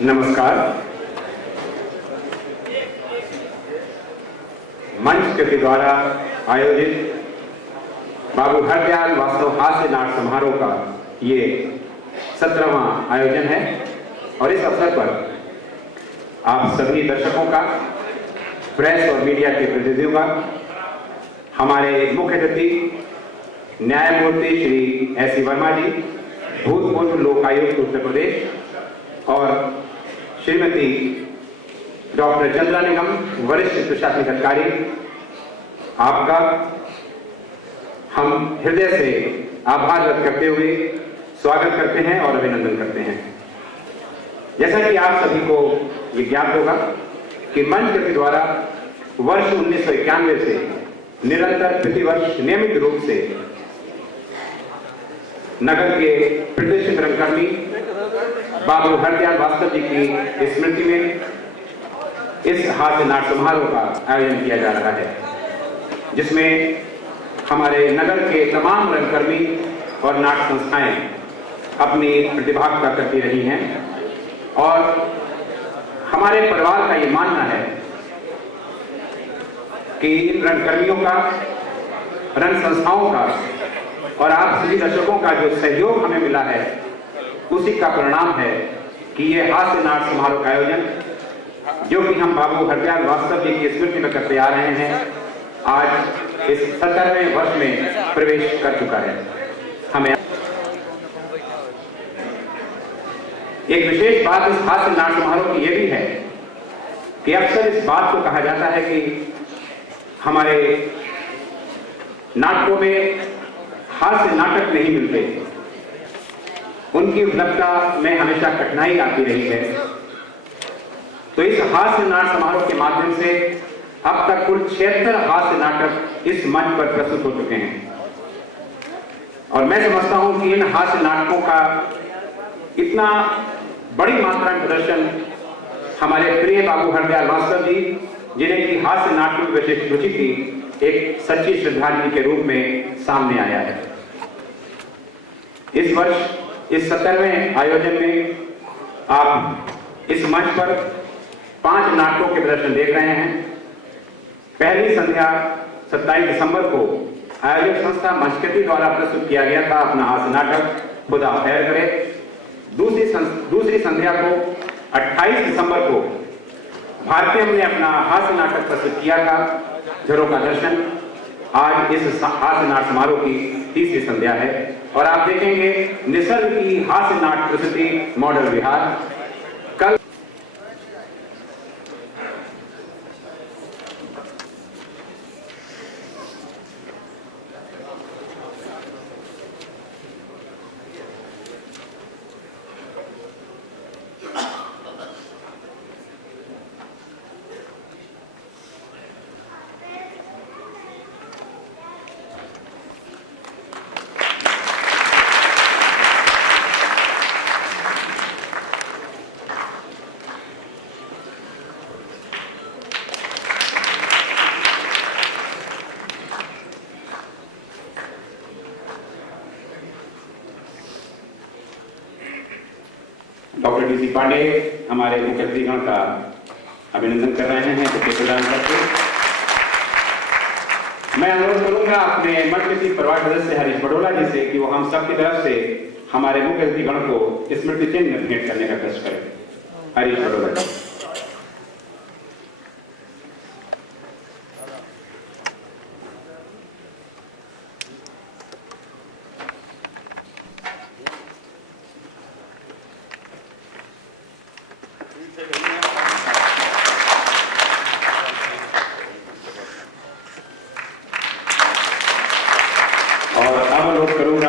नमस्कार। मंच के द्वारा आयोजित बाबू हरदयाल वास्तव हास्य नाट्य समारोह का ये 17वां आयोजन है और इस अवसर पर आप सभी दर्शकों का, प्रेस और मीडिया के प्रतिनिधियों का, हमारे मुख्य अतिथि न्यायमूर्ति श्री एस सी वर्मा जी, भूतपूर्व लोकायुक्त उत्तर प्रदेश, और श्रीमती डॉक्टर चंद्रा निगम, वरिष्ठ प्रशासनिक अधिकारी, आपका हम हृदय से आभार व्यक्त करते हुए स्वागत करते हैं और अभिनंदन करते हैं। जैसा कि आप सभी को ये ज्ञात होगा कि मंच के द्वारा वर्ष 1991 से निरंतर प्रतिवर्ष नियमित रूप से नगर के प्रतिष्ठित रंगकर्मी बाबू हरदयाल वास्तव जी की स्मृति में इस हास्य नाट्य समारोह का आयोजन किया जा रहा है, जिसमें हमारे नगर के तमाम रंगकर्मी और नाट्य संस्थाएं अपनी प्रतिभागिता करती रही हैं और हमारे परिवार का ये मानना है कि इन रंगकर्मियों का, रंग संस्थाओं का और आप सभी दर्शकों का जो सहयोग हमें मिला है, उसी का परिणाम है कि ये हास्य नाट्य समारोह का आयोजन, जो कि हम बाबू हरदयाल वास्तव जी की स्मृति में करते आ रहे हैं, आज इस 17वें वर्ष में प्रवेश कर चुका है। हमें एक विशेष बात इस हास्य नाट्य समारोह की यह भी है कि अक्सर इस बात को कहा जाता है कि हमारे नाटकों में हास्य नाटक नहीं मिलते, उनकी उपलब्धता में हमेशा कठिनाई आती रही है। तो इस हास्य नाट्य समारोह के माध्यम से अब तक कुल 76 हास्य नाटक इस मंच पर प्रस्तुत हो चुके हैं और मैं समझता हूं कि इन हास्य नाटकों का इतना बड़ी मात्रा में प्रदर्शन हमारे प्रिय बाबू हरदयाल वास्तव जी, जिन्हें की हास्य नाटकों की विशेष रुचि थी, एक सच्ची श्रद्धांजलि के रूप में सामने आया है। इस वर्ष इस 17वें आयोजन में आप इस मंच पर 5 नाटकों के प्रदर्शन देख रहे हैं। पहली संध्या 27 दिसंबर को आयोजक संस्था मंचकृति द्वारा प्रस्तुत किया गया था अपना हास्य नाटक खुदा खैर करे। दूसरी संध्या को 28 दिसंबर को भारतीय ने अपना हास्य नाटक प्रस्तुत किया था झरोखा दर्शन। आज इस हास्य नाट्य समारोह की तीसरी संध्या है और आप देखेंगे निसर्ग की हास्य नाट्य प्रस्तुति मॉडल विहार। कल डॉक्टर डी सी पांडे हमारे मुख्य अतिथिगण का अभिनंदन कर रहे हैं बुके प्रदान करके। मैं अनुरोध करूंगा अपने मंच परिवार सदस्य हरीश बडोला जी से कि वो हम सबकी तरफ से हमारे मुख्य अतिथिगण को स्मृति चिन्ह भेंट करने का कष्ट करें। हरीश बडोला जी।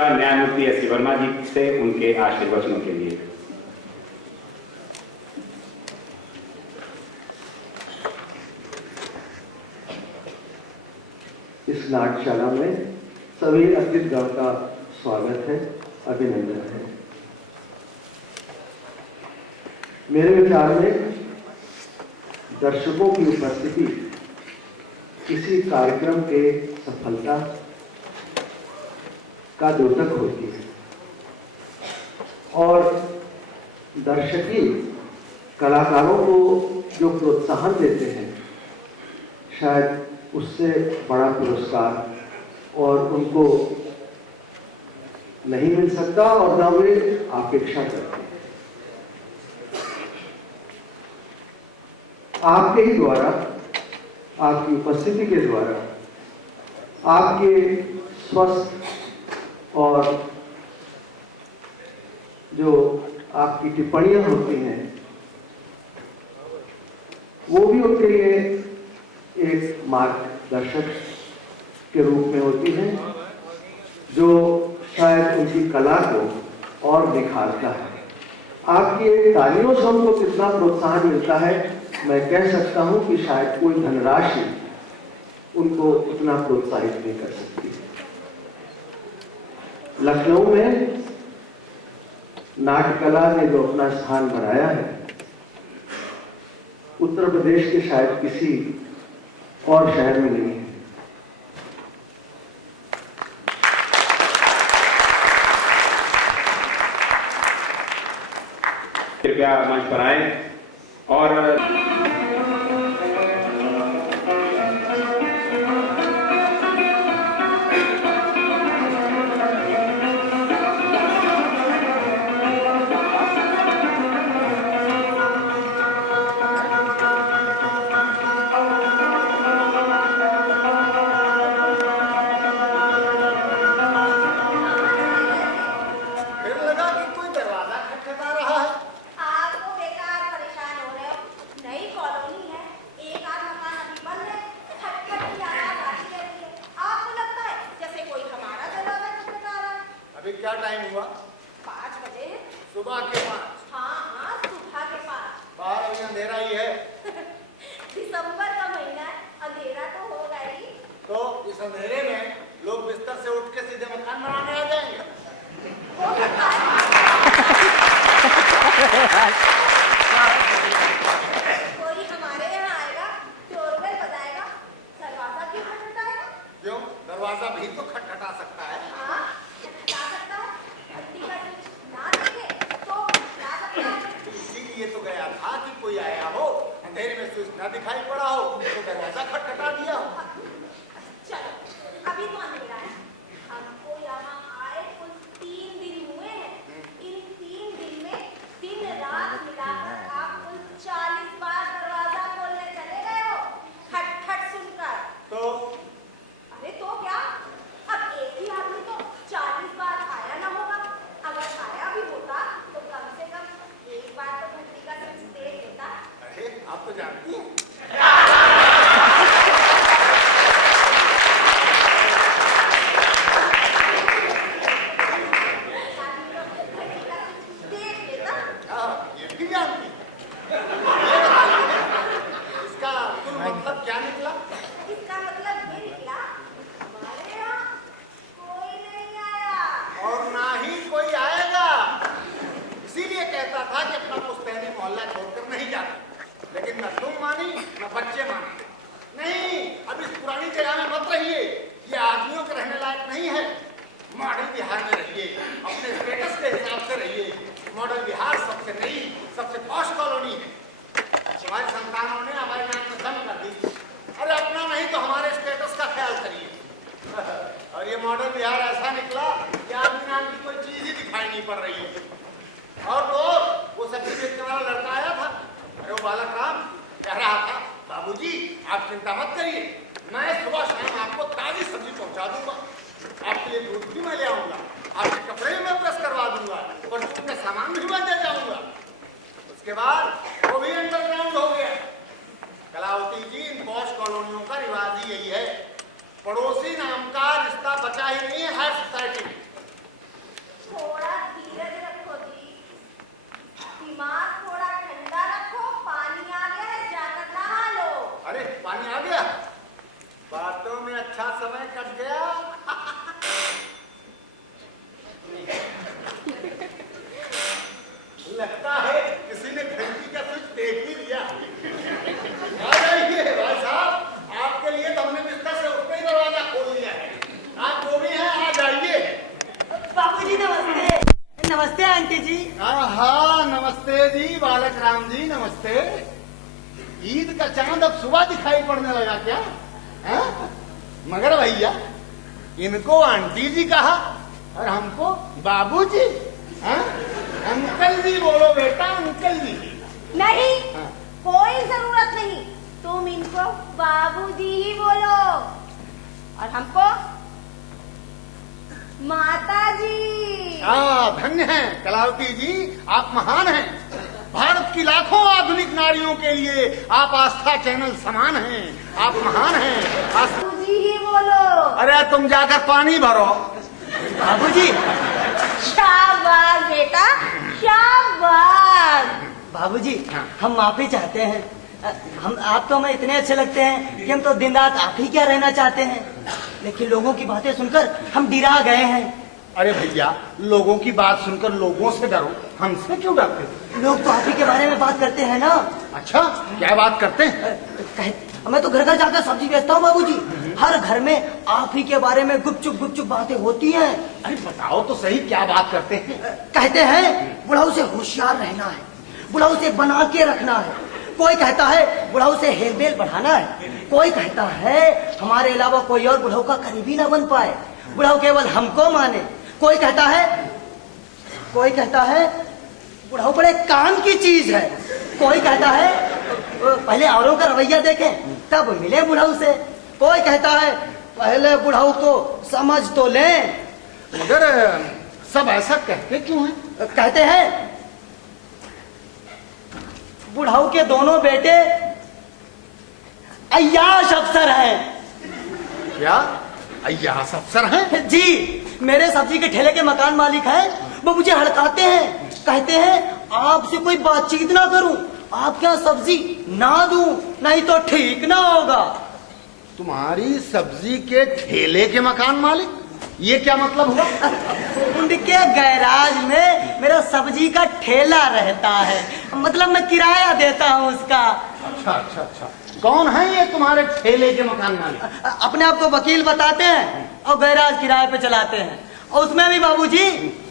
न्यायमूर्ति एस सी वर्मा जी से उनके आशीर्वचनों के लिए। इस नाट्यशाला में सभी अतिथिगण का स्वागत है, अभिनंदन है। मेरे विचार में दर्शकों की उपस्थिति किसी कार्यक्रम के सफलता का द्योतक होती है और दर्शकीय कलाकारों को जो प्रोत्साहन देते हैं, शायद उससे बड़ा पुरस्कार और उनको नहीं मिल सकता और न वे अपेक्षा करते हैं। आपके ही द्वारा, आपकी उपस्थिति के द्वारा, आपके स्वस्थ और जो आपकी टिप्पणियां होती हैं वो भी उनके लिए एक मार्गदर्शक के रूप में होती हैं, जो शायद उनकी कला को और निखारता है। आपकी तालियों से उनको कितना प्रोत्साहन मिलता है, मैं कह सकता हूं कि शायद कोई धनराशि उनको उतना प्रोत्साहित नहीं कर सकती। लखनऊ में नाट्यकला ने जो अपना स्थान बनाया है, उत्तर प्रदेश के शायद किसी और शहर में नहीं है। कृपया मंच पर आए और क्या टाइम हुआ? 5 बजे है। सुबह के 5? हाँ, सुबह के 5। बाहर अभी अंधेरा ही है। दिसंबर का महीना है, अंधेरा तो होगा ही। तो इस अंधेरे में लोग बिस्तर से उठ के सीधे मकान बनाने आ जाएंगे। हो सकता है। कोई हमारे यहाँ आएगा, डोरबेल बजाएगा, दरवाजा क्यों खटखटाएगा? क्यों? दरवाजा भी तो खटखटा सकता है। हाँ, खटखटा सकता है। घंटी का स्विच ना देखे तो खटखटा सकता है। इसीलिए तो गया था कि कोई आया हो, अंधेरे में स्विच न दिखाई पड़ा हो तो दरवाजा खटखटा दिया हो। चलो, अभी तो अंधेरा है। हमको यहाँ आए कुल 3 दिन हुए हैं। इन 3 दिन में दिन रात मिलाकर आप कुल 40 बार दरवाजा खोलने चले गए हो, खटखट सुनकर। तो अरे तो क्या, अब एक ही आदमी तो 40 बार आया ना होगा। अगर आया भी होता तो कम से कम एक बार तो घंटी का स्विच देख लेता। अरे आप तो जानती हैं। हाँ, ये भी जानती हैं। ये बताइए, इसका कुल मतलब क्या निकला? इसका मतलब ये निकला, हमारे यहाँ कोई नहीं आया और ना ही कोई आएगा। इसीलिए कहता था कि अपना पुश्तैनी मोहल्ला छोड़कर नहीं जाता। लेकिन न तुम मानी न बच्चे माने। नहीं, अब इस पुरानी जगह में मत रहिए, ये आदमियों के रहने लायक नहीं है। मॉडल बिहार में रहिए, अपने स्टेटस के हिसाब से रहिए। मॉडल बिहार सबसे नई, सबसे पॉश कॉलोनी है। तुम्हारी संतानों ने हमारे नाम में दम कर दी। अरे अपना नहीं तो हमारे स्टेटस का ख्याल करिए। और ये मॉडल बिहार ऐसा निकला कि आदमी नाम की कोई चीज ही दिखाई नहीं पड़ रही है। और तो वो सब्जी बेचने वाला लड़का आया था। अरे वो बालक राम कह रहा था, बाबूजी आप चिंता मत करिए, मैं सुबह शाम आपको ताजी सब्जी पहुंचा दूंगा। आपके लिए दूध भी मैं ले आऊंगा, आपके कपड़े भी मैं प्रेस करवा दूंगा और दूध का सामान भी मैं दे जाऊंगा। उसके बाद वो भी अंडरग्राउंड हो गया। कलावती जी, इन पॉश कॉलोनियों का रिवाज ही यही है। पड़ोसी नाम का रिश्ता बचा ही नहीं है हर सोसाइटी में। थोड़ा धीरज रखो जी, दिमाग थोड़ा ठंडा रखो। पानी आ गया है, जाकर नहा लो। अरे पानी आ गया, बातों में अच्छा समय कट गया। लगता है किसी ने घंटी का स्विच देख ही लिया। आ जाइए भाई साहब, आपके लिए तो हमने बिस्तर से उठते ही दरवाजा खोल लिया है। आप जो भी हैं आ जाइए। बाबूजी नमस्ते। नमस्ते आंटी जी। हाँ हाँ नमस्ते। नमस्ते जी बालक राम जी, नमस्ते। ईद का चांद अब सुबह दिखाई पड़ने लगा क्या? है? मगर भैया, इनको आंटी जी कहा और हमको बाबूजी। हैं? अंकल जी बोलो बेटा, अंकल जी। नहीं, हाँ। कोई जरूरत नहीं, तुम इनको बाबूजी ही बोलो और हमको माताजी। धन्य हैं कलावती जी, आप महान हैं। भारत की लाखों आधुनिक नारियों के लिए आप आस्था चैनल समान हैं। आप महान हैं। बाबूजी ही बोलो। अरे तुम जाकर पानी भरो। बाबूजी। शाबाश बेटा, शाबाश। बाबूजी, हम माफी चाहते हैं। हम आप तो हमें इतने अच्छे लगते हैं कि हम तो दिन रात आप ही क्या रहना चाहते हैं, लेकिन लोगों की बातें सुनकर हम डिरा गए हैं। अरे भैया, लोगों की बात सुनकर लोगों से डरो, हमसे क्यों डरते? लोग तो आप ही के बारे में बात करते हैं ना। अच्छा, क्या बात करते हैं? मैं तो घर घर जाकर सब्जी बेचता हूँ बाबूजी। हर घर में आप ही के बारे में गुपचुप बातें होती हैं। अरे बताओ तो सही, क्या बात करते हैं? कहते हैं बुढ़ाऊ से होशियार रहना है, बुढ़ाऊ से बना के रखना है। कोई कहता है बुढ़ाऊ से हेलमेल बढ़ाना है। कोई कहता है हमारे अलावा कोई और बुढ़ाऊ का करीबी ना बन पाए, बुढ़ाऊ केवल हमको माने। कोई कहता है बुढ़ाऊ बड़े काम की चीज है। कोई कहता है पहले औरों का रवैया देखें तब मिले बुढ़ाऊ से। कोई कहता है पहले बुढ़ाऊ को समझ तो लें। मगर सब ऐसा कहते क्यों हैं? कहते हैं बुढ़ाऊ के दोनों बेटे अय्याश अफसर हैं। क्या अय्याश अफसर हैं? जी, मेरे सब्जी के ठेले के मकान मालिक हैं। वो मुझे हड़काते हैं, कहते हैं आपसे कोई बातचीत ना करूं, आपके यहाँ सब्जी ना दूं, नहीं तो ठीक ना होगा। तुम्हारी सब्जी के ठेले के मकान मालिक? ये क्या मतलब हुआ? उनके गैराज में मेरा सब्जी का ठेला रहता है, मतलब मैं किराया देता हूँ उसका। अच्छा। कौन है ये तुम्हारे ठेले के मकान मालिक? अपने आप को वकील बताते हैं और गैराज किराए पे चलाते हैं, और उसमें भी बाबूजी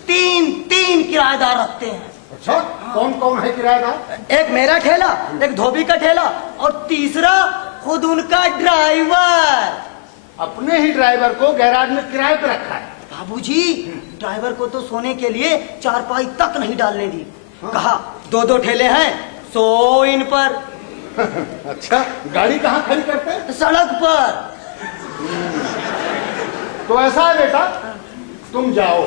तीन किराएदार रखते हैं। अच्छा, कौन है किराएदार? एक मेरा ठेला, एक धोबी का ठेला और तीसरा खुद उनका ड्राइवर। अपने ही ड्राइवर को गैराज में किराए पे रखा है? बाबूजी, ड्राइवर को तो सोने के लिए चारपाई तक नहीं डालने दी। कहा 2 ठेले हैं, सो इन पर। अच्छा, गाड़ी कहाँ खड़ी करते हैं? सड़क पर। तो ऐसा है बेटा, तुम जाओ,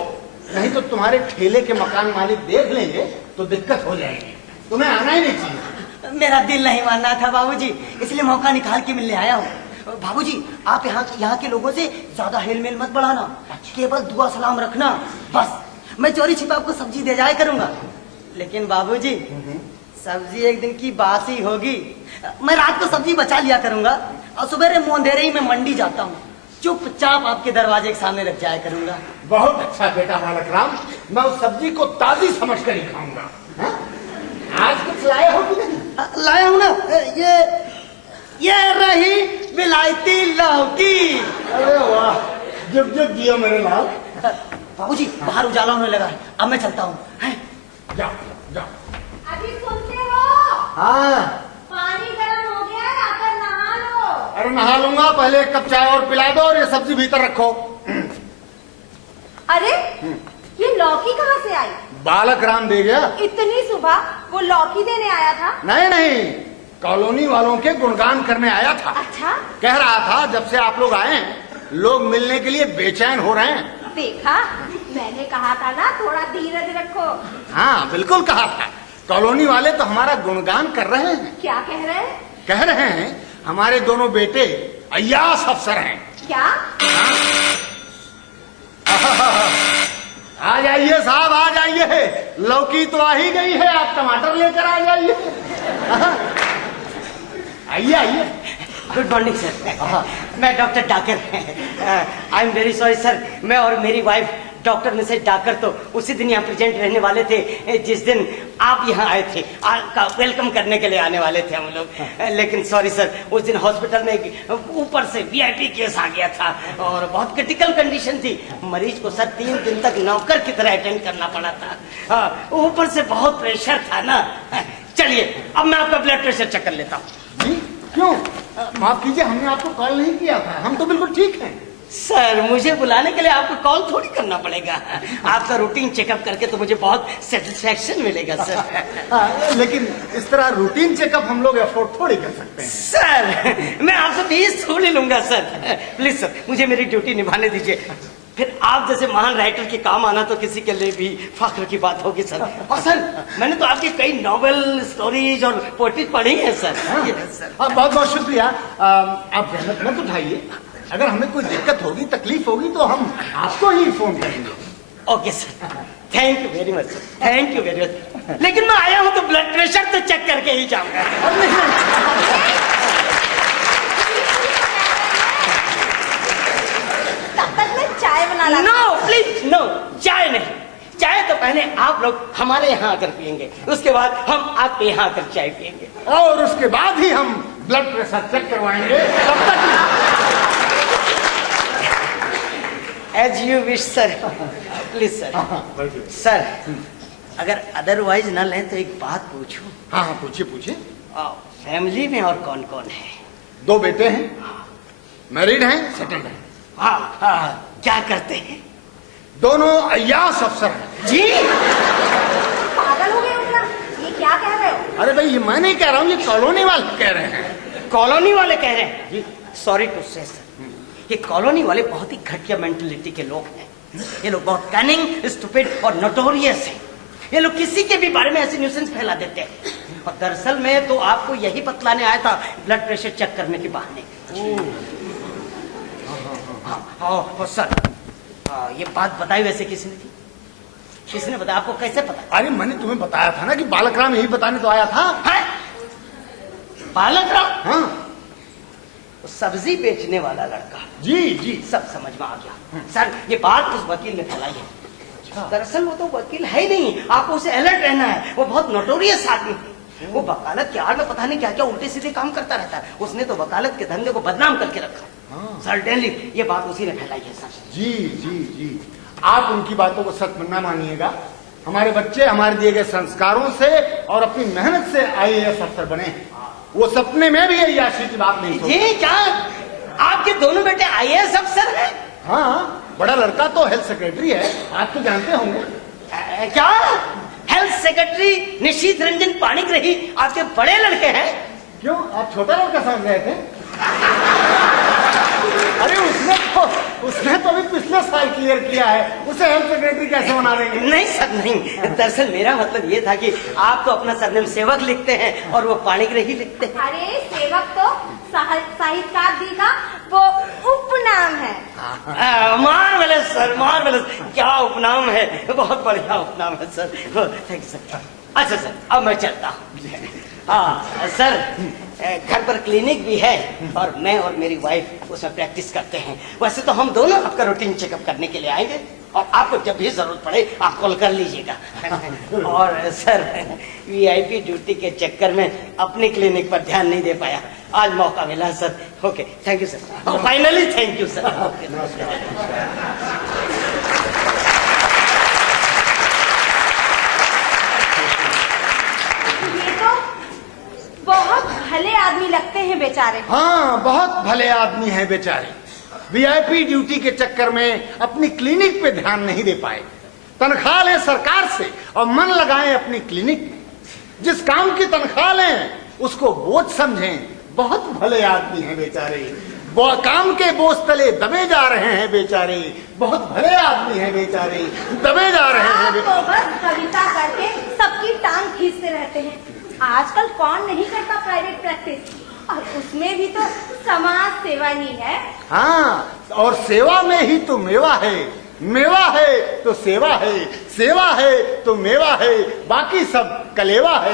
नहीं तो तुम्हारे ठेले के मकान मालिक देख लेंगे तो दिक्कत हो जाएगी। तुम्हें आना ही नहीं चाहिए। मेरा दिल नहीं मानना था बाबूजी, इसलिए मौका निकाल के मिलने आया हूँ। बाबूजी, आप यहाँ के लोगों से ज्यादा हेलमेल मत बढ़ाना, केवल दुआ सलाम रखना बस। मैं चोरी छिपा आपको सब्जी दे जाया करूंगा, लेकिन बाबूजी सब्जी एक दिन की बासी होगी। मैं रात को सब्जी बचा लिया करूंगा और सुबह मोंधेरे ही मैं मंडी जाता हूँ, चुपचाप आपके दरवाजे के सामने रख जाया करूंगा। बहुत अच्छा बेटा बालक राम, मैं उस सब्जी को ताजी समझ कर ही खाऊंगा। आज कुछ लाए हो कि नहीं? लाया हूँ ना, ये रही विलायती लौकी। अरे वाह, जुग जुग जियो मेरे लाल। बाबूजी, बाहर उजाला होने लगा है, अब मैं चलता हूँ। जाओ। अभी सुनते हो? हाँ। पानी गर्म हो गया है, आकर नहा लो। अरे नहा लूंगा, पहले एक कप चाय और पिला दो और ये सब्जी भीतर रखो। अरे ये लौकी कहाँ से आई? बालक राम दे गया। इतनी सुबह वो लौकी देने आया था? नहीं, कॉलोनी वालों के गुणगान करने आया था। अच्छा, कह रहा था जब से आप लोग आए हैं लोग मिलने के लिए बेचैन हो रहे हैं। देखा, मैंने कहा था ना थोड़ा धीरज रखो। हाँ, बिल्कुल कहा था। कॉलोनी वाले तो हमारा गुणगान कर रहे हैं। क्या कह रहे हैं? कह रहे हैं हमारे दोनों बेटे अय्याश अफसर हैं। क्या? आ जाइए साहब, आ जाइए। लौकी तो आ ही गई है, आप टमाटर लेकर आ जाइए। आइए। Good morning sir. मैं डॉक्टर डाकर। I am very sorry sir, मैं और मेरी वाइफ डॉक्टर मिसेज डाकर तो उसी दिन यहाँ प्रेजेंट रहने वाले थे जिस दिन आप यहाँ आए थे। आपका वेलकम करने के लिए आने वाले थे हम लोग, लेकिन सॉरी सर, उस दिन हॉस्पिटल में ऊपर से वीआईपी केस आ गया था और बहुत क्रिटिकल कंडीशन थी। मरीज को सर 3 दिन तक नौकर की तरह अटेंड करना पड़ा था। ऊपर से बहुत प्रेशर था ना। चलिए अब मैं आपका ब्लड प्रेशर चेक कर लेता हूँ। जी क्यों? माफ कीजिए, हमने आपको कॉल नहीं किया था, हम तो बिल्कुल ठीक हैं। सर मुझे बुलाने के लिए आपको कॉल थोड़ी करना पड़ेगा। आपका रूटीन चेकअप करके तो मुझे बहुत सेटिस्फेक्शन मिलेगा सर। लेकिन इस तरह रूटीन चेकअप हम लोग अफोर्ड थोड़ी कर सकते हैं। सर मैं आपसे फीस थोड़ी लूंगा सर। प्लीज सर मुझे मेरी ड्यूटी निभाने दीजिए। फिर आप जैसे महान राइटर के काम आना तो किसी के लिए भी फख्र की बात होगी सर। और सर मैंने तो आपकी कई नॉवेल, स्टोरीज और पोएट्री पढ़ी है सर। सर बहुत बहुत शुक्रिया। आप जहमत मत उठाइए, अगर हमें कोई दिक्कत होगी, तकलीफ होगी तो हम आपको ही फोन करेंगे। Okay sir, thank you very much sir, thank you very much. लेकिन मैं आया हूँ तो ब्लड प्रेशर तो चेक करके ही जाऊंगा। तब तक मैं चाय बना ला। नो प्लीज नो, चाय नहीं। चाय तो पहले आप लोग हमारे यहाँ आकर पियेंगे, उसके बाद हम आपके यहाँ आकर चाय पियेंगे और उसके बाद ही हम ब्लड प्रेशर चेक करवाएंगे। तब तक as you wish sir. Please sir. Sir अगर अदरवाइज ना लें तो एक बात पूछूं। हाँ हाँ पूछिए पूछिए। फैमिली में और कौन कौन है? 2 बेटे हैं, मैरिड हैं, सेटल्ड हैं। हाँ हाँ, क्या करते हैं? दोनों अय्याश अफसर हैं। जी पागल हो गए हो क्या? ये क्या कह रहे हो? अरे भाई ये मैं नहीं कह रहा हूँ, ये कॉलोनी वाले कह रहे हैं। कॉलोनी वाले कह रहे हैं? जी सॉरी टू से सर, ये कॉलोनी वाले बहुत ही घटिया मेंटेलिटी के लोग हैं। ये लोग बहुत कनिंग, स्टूपिड और नोटोरियस हैं। ये लोग किसी के भी बारे में ऐसी न्यूसेंस फैला देते हैं। और दरअसल में तो आपको यही बतलाने आया था ब्लड प्रेशर चेक करने के बहाने। हाँ सर, ये बात बताई वैसे किसने थी? किसने बताया आपको? कैसे पता? अरे मैंने तुम्हें बताया था ना कि बालक राम यही बताने तो आया था। है? बालक राम? हाँ सब्जी बेचने वाला लड़का। जी जी। सब समझ में आ गया सर। ये बात उस वकील ने फैलाई है। दरअसल वो तो वकील है ही नहीं, आपको उसे अलर्ट रहना है। वो बहुत नोटोरियस आदमी है। वो वकालत के आड़ में पता नहीं क्या क्या उल्टे सीधे काम करता रहता है। उसने तो वकालत के धंधे को बदनाम करके रखा। सर्टेनली ये बात उसी ने फैलाई है सर। जी जी जी। आप उनकी बातों को सच न मानिएगा। हमारे बच्चे हमारे दिए गए संस्कारों से और अपनी मेहनत से IAS अफसर बने हैं। वो सपने में भी अय्याशी की बात नहीं सोचते। जी क्या आपके दोनों बेटे IAS अफसर हैं? हाँ, बड़ा लड़का तो हेल्थ सेक्रेटरी है, आप तो जानते होंगे। क्या हेल्थ सेक्रेटरी निशीथ रंजन पाणिग्रही आपके बड़े लड़के हैं? क्यों, आप छोटा लड़का समझ रहे थे? अरे उसने तो अभी पिछले साल क्लियर किया है, उसे हेल्थ सेक्रेटरी कैसे बना देंगे? नहीं सर नहीं, दरअसल मेरा मतलब ये था कि आप तो अपना सरनेम सेवक लिखते हैं और वो पाणिग्रही लिखते हैं। अरे सेवक तो साहित्यकार जी का वो उपनाम है। Marvellous sir, marvellous. क्या उपनाम है, बहुत बढ़िया उपनाम है सर। Thank you sir. अच्छा सर अब मैं चलता हूँ। हाँ सर, घर पर क्लिनिक भी है और मैं और मेरी वाइफ उसमें प्रैक्टिस करते हैं। वैसे तो हम दोनों आपका रूटीन चेकअप करने के लिए आएंगे और आपको जब भी जरूरत पड़े आप कॉल कर लीजिएगा। और सर VIP ड्यूटी के चक्कर में अपनी क्लिनिक पर ध्यान नहीं दे पाया, आज मौका मिला sir. Okay thank you sir, finally thank you sir. ये तो बहुत भले आदमी लगते हैं बेचारे। हाँ, बहुत भले आदमी हैं बेचारे। VIP ड्यूटी के चक्कर में अपनी क्लिनिक पे ध्यान नहीं दे पाए, तनख्वाह लें सरकार से और मन लगाएं अपनी क्लिनिक में। जिस काम की तनख्वाह लें उसको बोझ समझें। बहुत भले आदमी हैं बेचारे, काम के बोझ तले दबे जा रहे हैं बेचारे। बहुत भले आदमी हैं बेचारे, दबे जा रहे हैं। आप तो बस कविता करके सबकी टांग खींचते रहते हैं। आजकल कौन नहीं करता प्राइवेट प्रैक्टिस, और उसमें भी तो समाज सेवा ही है। हाँ, और सेवा में ही तो मेवा है। मेवा है तो सेवा है, सेवा है तो मेवा है, बाकी सब कलेवा है।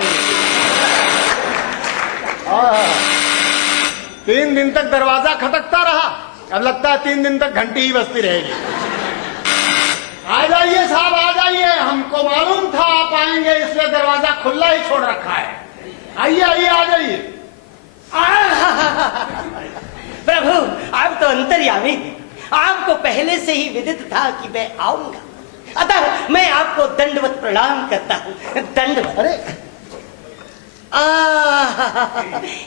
3 दिन तक दरवाजा खटकता रहा, अब लगता है 3 दिन तक घंटी ही बजती रहेगी। आ जाइए साहब, आ जाइए। हमको मालूम था आप आएंगे, इसलिए दरवाजा खुला ही छोड़ रखा है। आइए आइए, आ जाइए। प्रभु, आप तो अंतर्यामी हैं। आपको पहले से ही विदित था कि मैं आऊंगा, अतः मैं आपको दंडवत प्रणाम करता हूँ। दंडवत। अरे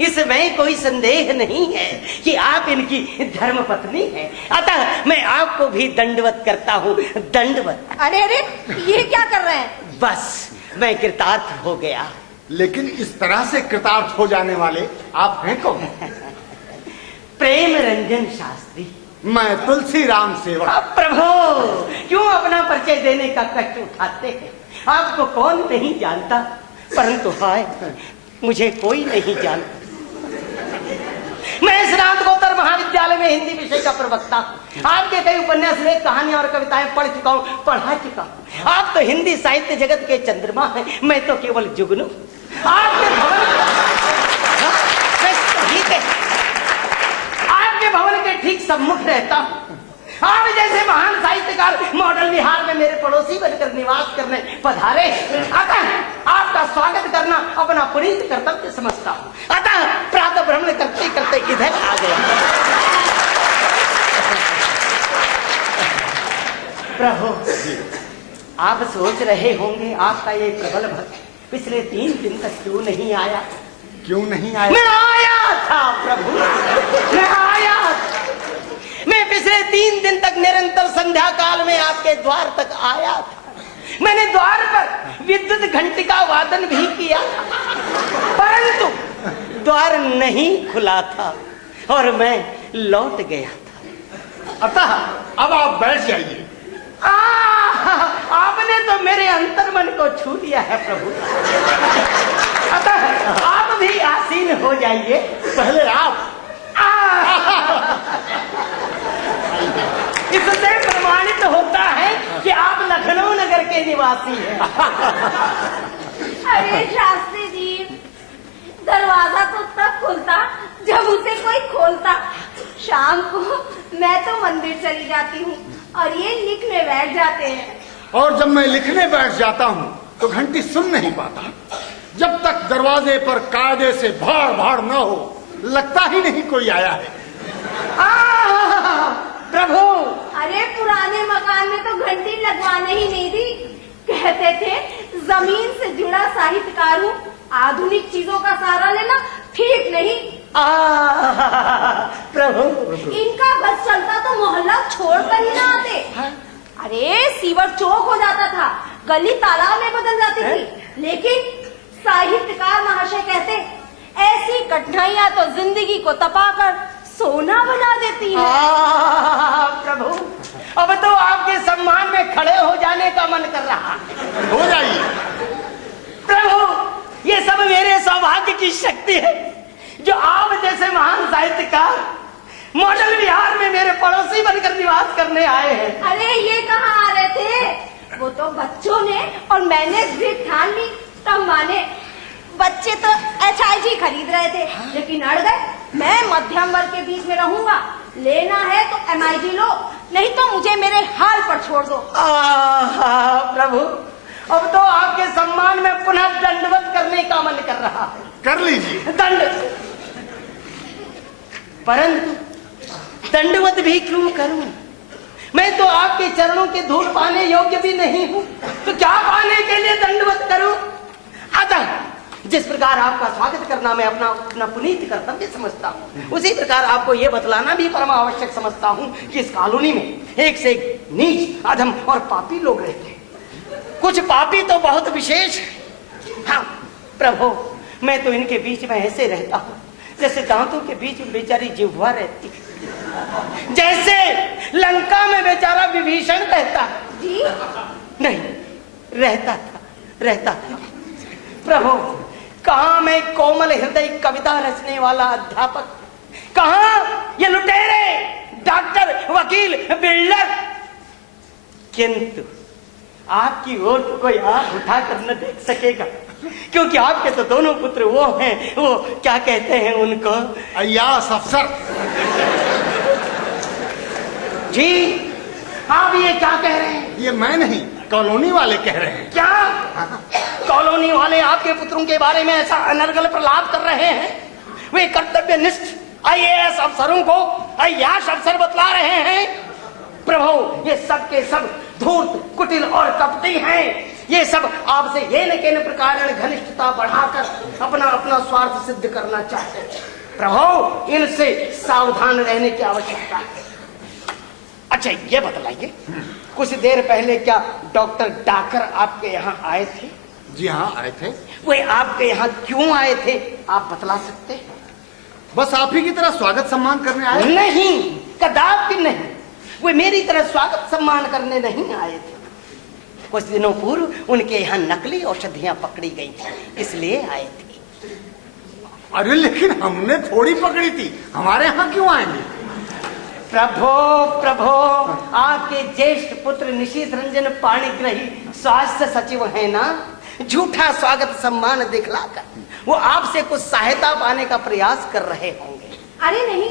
इसमें कोई संदेह नहीं है कि आप इनकी धर्म पत्नी हैं, अतः मैं आपको भी दंडवत करता हूँ। दंडवत। अरे अरे, ये क्या कर रहे हैं? बस मैं कृतार्थ हो गया। लेकिन इस तरह से कृतार्थ हो जाने वाले आप हैं कौन? प्रेम रंजन शास्त्री। मैं तुलसी राम सेवक। अब प्रभु, क्यों अपना परिचय देने का कष्ट उठाते हैं? आपको कौन नहीं जानता, परंतु हाय, मुझे कोई नहीं जानता। मैं स्नातकोत्तर महाविद्यालय में हिंदी विषय का प्रवक्ता हूँ। आपके कई उपन्यास, लेख, कहानियां और कविताएं पढ़ चुका हूँ, पढ़ा चुका हूँ। आप तो हिंदी साहित्य जगत के चंद्रमा हैं, मैं तो केवल जुगनू। आपके भवन के ठीक सम्मुख रहता हूँ। आप जैसे महान साहित्यकार मॉडल विहार में मेरे पड़ोसी बनकर निवास करने पधारे, अतः आपका स्वागत करना अपना पुनीत कर्तव्य समझता हूँ। अतः प्रातः भ्रमण करते करते इधर आ गया। प्रभु, आप सोच रहे होंगे आपका ये प्रबल भक्त पिछले 3 दिन तक क्यों नहीं आया? क्यों नहीं आए? मैं आया था प्रभु, मैं आया था। मैं पिछले 3 दिन तक निरंतर संध्या काल में आपके द्वार तक आया था। मैंने द्वार पर विद्युत घंटी का वादन भी किया था, परंतु द्वार नहीं खुला था और मैं लौट गया था। अतः अब आप बैठ जाइए। आपने तो मेरे अंतर्मन को छू लिया है प्रभु, अतः आप भी आसीन हो जाइए। पहले आप। इससे प्रमाणित होता है कि आप लखनऊ नगर के निवासी हैं। अरे शास्त्री जी, दरवाजा तो तब खुलता जब उसे कोई खोलता। शाम को मैं तो मंदिर चली जाती हूँ और ये लिखने बैठ जाते हैं। और जब मैं लिखने बैठ जाता हूँ तो घंटी सुन नहीं पाता। जब तक दरवाजे पर कायदे से भाड़ भाड़ न हो, लगता ही नहीं कोई आया है। प्रभु, अरे पुराने मकान में तो घंटी लगवाने ही नहीं दी। कहते थे जमीन से जुड़ा साहित्यकार हूँ, आधुनिक चीजों का सहारा लेना ठीक नहीं। प्रभु, इनका बस चलता तो मोहल्ला छोड़कर ही ना आते। अरे सीवर चौक हो जाता था, गली तालाब में बदल जाती थी, लेकिन साहित्यकार महाशय कहते ऐसी कठिनाइयां तो जिंदगी को तपाकर सोना बना देती है। प्रभु, अब तो आपके सम्मान में खड़े हो जाने का मन कर रहा है। हो जाइए। प्रभु, ये सब मेरे सौभाग्य की शक्ति है जो आप जैसे महान साहित्यकार मॉडल विहार में मेरे पड़ोसी बनकर निवास करने आए हैं। अरे ये कहाँ आ रहे थे? वो तो बच्चों ने और मैंने जिद ठान ली तब माने। बच्चे तो HIG खरीद रहे थे, लेकिन अड़ गए। मैं मध्यम वर्ग के बीच में रहूंगा, लेना है तो MIG लो, नहीं तो मुझे मेरे हाल पर छोड़ दो। प्रभु, अब तो आपके सम्मान में पुनः दंडवत करने का मन कर रहा है। कर लीजिए। दंड, परंतु दंडवत भी क्यों करूं? मैं तो आपके चरणों के धूल पाने योग्य भी नहीं हूं, तो क्या पाने के लिए दंडवत करूं? अतः जिस प्रकार आपका स्वागत करना मैं अपना पुनीत कर्तव्य समझता हूँ, उसी प्रकार आपको यह बतलाना भी परम आवश्यक समझता हूँ कि इस कॉलोनी में एक से एक नीच, अधम और पापी लोग रहते हैं। कुछ पापी तो बहुत विशेष। हाँ प्रभु, मैं तो इनके बीच में ऐसे रहता हूँ जैसे दांतों के बीच में बेचारी जिह्वा रहती है, जैसे लंका में बेचारा विभीषण रहता है। जी नहीं, रहता था। प्रभु, कहाँ मैं कोमल हृदय कविता रचने वाला अध्यापक, कहाँ ये लुटेरे डॉक्टर, वकील, बिल्डर। किंतु आपकी ओर तो कोई आंख उठाकर न देख सकेगा, क्योंकि आपके तो दोनों पुत्र वो हैं, वो क्या कहते हैं उनको? अय्यास अफसर। जी, आप ये क्या कह रहे हैं? ये मैं नहीं, कॉलोनी वाले कह रहे हैं। क्या कॉलोनी वाले आपके पुत्रों के बारे में ऐसा अनर्गल प्रलाप कर रहे हैं? वे कर्तव्यनिष्ठ IAS अफसरों को अय्याश अफसर बतला रहे हैं। प्रभु, ये सब के सब धूर्त, कुटिल और कपटी हैं। ये सब आपसे ये न के न प्रकार घनिष्ठता बढ़ाकर अपना अपना स्वार्थ सिद्ध करना चाहते हैं। प्रभु, इनसे सावधान रहने की आवश्यकता है। अच्छा, ये बतलाइए, कुछ देर पहले क्या डॉक्टर डाकर आपके यहाँ आए थे? जी हाँ, आए थे। वे आपके यहाँ क्यों आए थे, आप बतला सकते हैं? बस आप ही की तरह स्वागत सम्मान करने आए। नहीं, कदापि नहीं। वे मेरी तरह स्वागत सम्मान करने नहीं आए थे। कुछ दिनों पूर्व उनके यहाँ नकली औषधियां पकड़ी गई थी, इसलिए आए थे। अरे लेकिन हमने थोड़ी पकड़ी थी, हमारे यहाँ क्यों आएंगे? प्रभो प्रभो, आपके ज्येष्ठ पुत्र निशीथ रंजन पाणिग्रही स्वास्थ्य सचिव है ना? झूठा स्वागत सम्मान दिखलाकर वो आपसे कुछ सहायता पाने का प्रयास कर रहे होंगे। अरे नहीं,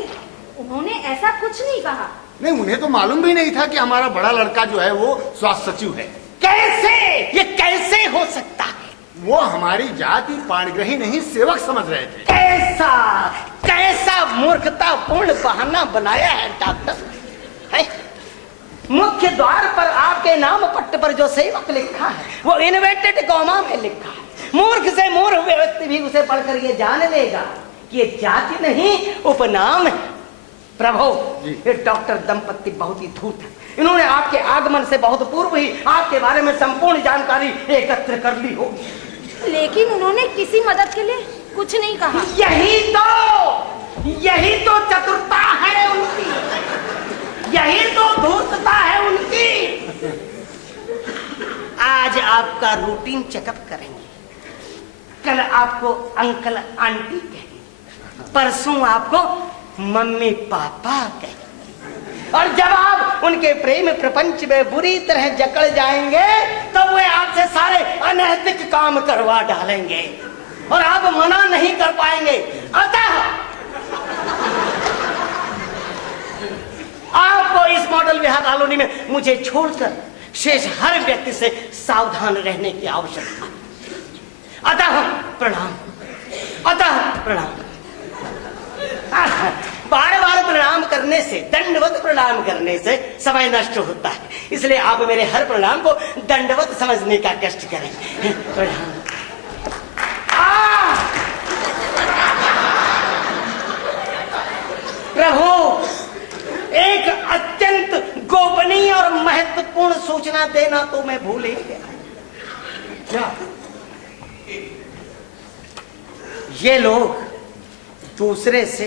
उन्होंने ऐसा कुछ नहीं कहा। नहीं, उन्हें तो मालूम भी नहीं था कि हमारा बड़ा लड़का जो है वो स्वास्थ्य सचिव है। कैसे? ये कैसे हो सकता है? वो हमारी जाति पाणिग्रही नहीं, सेवक समझ रहे थे। कैसा कैसा मूर्खतापूर्ण बहाना बनाया है डॉक्टर है? मुख्य द्वार पर आपके नाम पट्ट पर जो सेवक लिखा है वो इन्वर्टेड कॉमा में लिखा है। मूर्ख से मूर्ख व्यक्ति भी उसे पढ़कर ये जान लेगा कि ये जाति नहीं, उपनाम है। प्रभु, ये डॉक्टर दंपति बहुत ही धूर्त है। इन्होंने आपके आगमन से बहुत पूर्व ही आपके बारे में संपूर्ण जानकारी एकत्र कर ली होगी। लेकिन उन्होंने किसी मदद के लिए कुछ नहीं कहा। यही तो चतुरता है उनकी, यही तो धूर्तता है उनकी। आज आपका रूटीन चेकअप करेंगे, कल आपको अंकल आंटी कहेंगे, परसों आपको मम्मी पापा कहेंगे, और जब आप उनके प्रेम प्रपंच में बुरी तरह जकड़ जाएंगे तब वे आपसे सारे अनैतिक काम करवा डालेंगे और आप मना नहीं कर पाएंगे। अतः आपको इस मॉडल विवाह कॉलोनी में मुझे छोड़कर शेष हर व्यक्ति से सावधान रहने की आवश्यकता है। अतः प्रणाम, अतः प्रणाम। बार बार प्रणाम करने से, दंडवत प्रणाम करने से समय नष्ट होता है, इसलिए आप मेरे हर प्रणाम को दंडवत समझने का कष्ट करें। प्रणाम। प्रभु, एक अत्यंत गोपनीय और महत्वपूर्ण सूचना देना तो मैं भूल ही गया। क्या ये लोग दूसरे से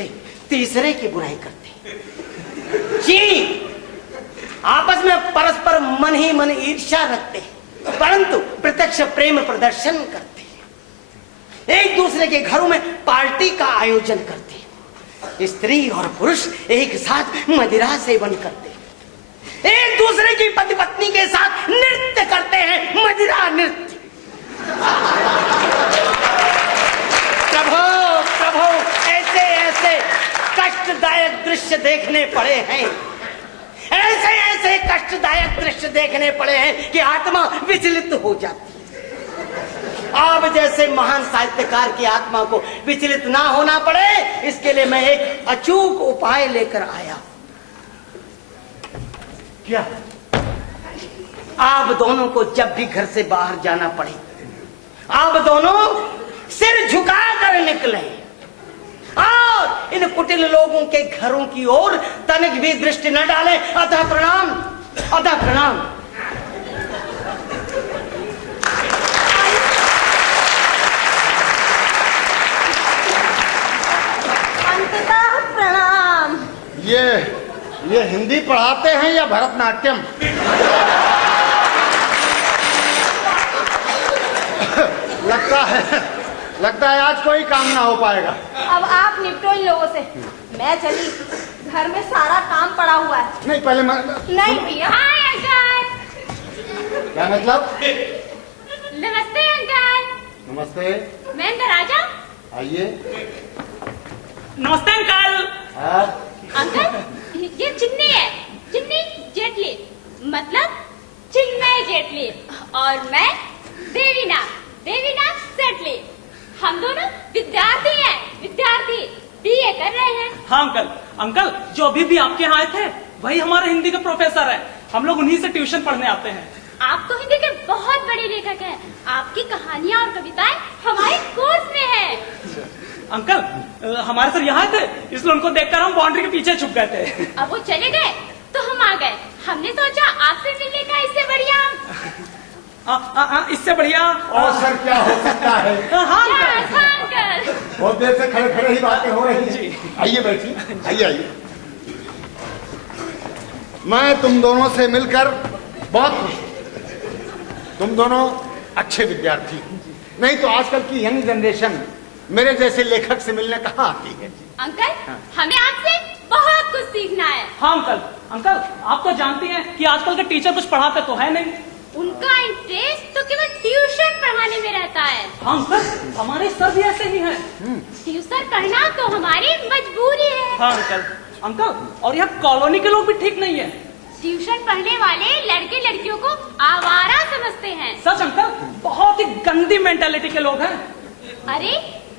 तीसरे की बुराई करते हैं जी, आपस में परस्पर मन ही मन ईर्ष्या रखते हैं, परंतु प्रत्यक्ष प्रेम प्रदर्शन करते हैं। एक दूसरे के घरों में पार्टी का आयोजन करते हैं, स्त्री और पुरुष एक साथ मदिरा सेवन करते हैं, एक दूसरे की पति पत्नी के साथ नृत्य करते हैं, मदिरा नृत्य। प्रभु प्रभु, ऐसे ऐसे कष्टदायक दृश्य देखने पड़े हैं, ऐसे ऐसे कष्टदायक दृश्य देखने पड़े हैं कि आत्मा विचलित हो जाती है। आप जैसे महान साहित्यकार की आत्मा को विचलित ना होना पड़े, इसके लिए मैं एक अचूक उपाय लेकर आया। क्या आप दोनों को जब भी घर से बाहर जाना पड़े, आप दोनों सिर झुकाकर निकले और इन कुटिल लोगों के घरों की ओर तनिक भी दृष्टि न डालें। अतः प्रणाम, अतः प्रणाम। अंततः प्रणाम। ये हिंदी पढ़ाते हैं या भरतनाट्यम? लगता है आज कोई काम ना हो पाएगा। अब आप निपटो इन लोगों से, मैं चली, घर में सारा काम पड़ा हुआ है। नहीं, पहले नहीं भैया। Hi uncle. क्या मतलब? नमस्ते अंकल। नमस्ते। मैं अंदर आ जाऊं? आइए। नमस्ते अंकल। हाँ? अंकल, ये चिन्नी है, चिन्नी जेटली। मतलब चिन्मय जेटली और मैं देवीना सेटली। हम दोनों विद्यार्थी हैं, विद्यार्थी बीए कर रहे हैं। हाँ अंकल जो अभी भी आपके यहाँ आए थे वही हमारे हिंदी के प्रोफेसर है। हम लोग उन्हीं से ट्यूशन पढ़ने आते हैं। आप तो हिंदी के बहुत बड़े लेखक हैं। आपकी कहानियाँ और कविताएं हमारे कोर्स में है। अंकल हमारे सर यहाँ थे, इसलिए उनको देखकर हम बाउंड्री के पीछे छुप गए थे। अब वो चले गए तो हम आ गए। हमने सोचा आपसे मिलने का इससे बढ़िया इससे बढ़िया और सर क्या हो सकता है? हाँ अंकल। बहुत देर से खड़े खड़े ही बातें हो रही हैं। आइए बैठिए, आइए। मैं तुम दोनों से मिलकर बहुत खुश हूँ। तुम दोनों अच्छे विद्यार्थी, नहीं तो आजकल की यंग जनरेशन मेरे जैसे लेखक से मिलने कहाँ आती है। अंकल हमें आपसे बहुत कुछ सीखना है। हाँ अंकल आप तो जानती हैं कि आजकल के टीचर कुछ पढ़ाते तो है नहीं। उनका इंटरेस्ट तो केवल ट्यूशन पढ़ाने में रहता है। हाँ अंकल हमारे सर भी ऐसे ही हैं। ट्यूशन पढ़ना तो हमारी मजबूरी है। हाँ अंकल और यहाँ कॉलोनी के लोग भी ठीक नहीं है। ट्यूशन पढ़ने वाले लड़के लड़कियों को आवारा समझते हैं। सच अंकल बहुत ही गंदी मेंटालिटी के लोग हैं। अरे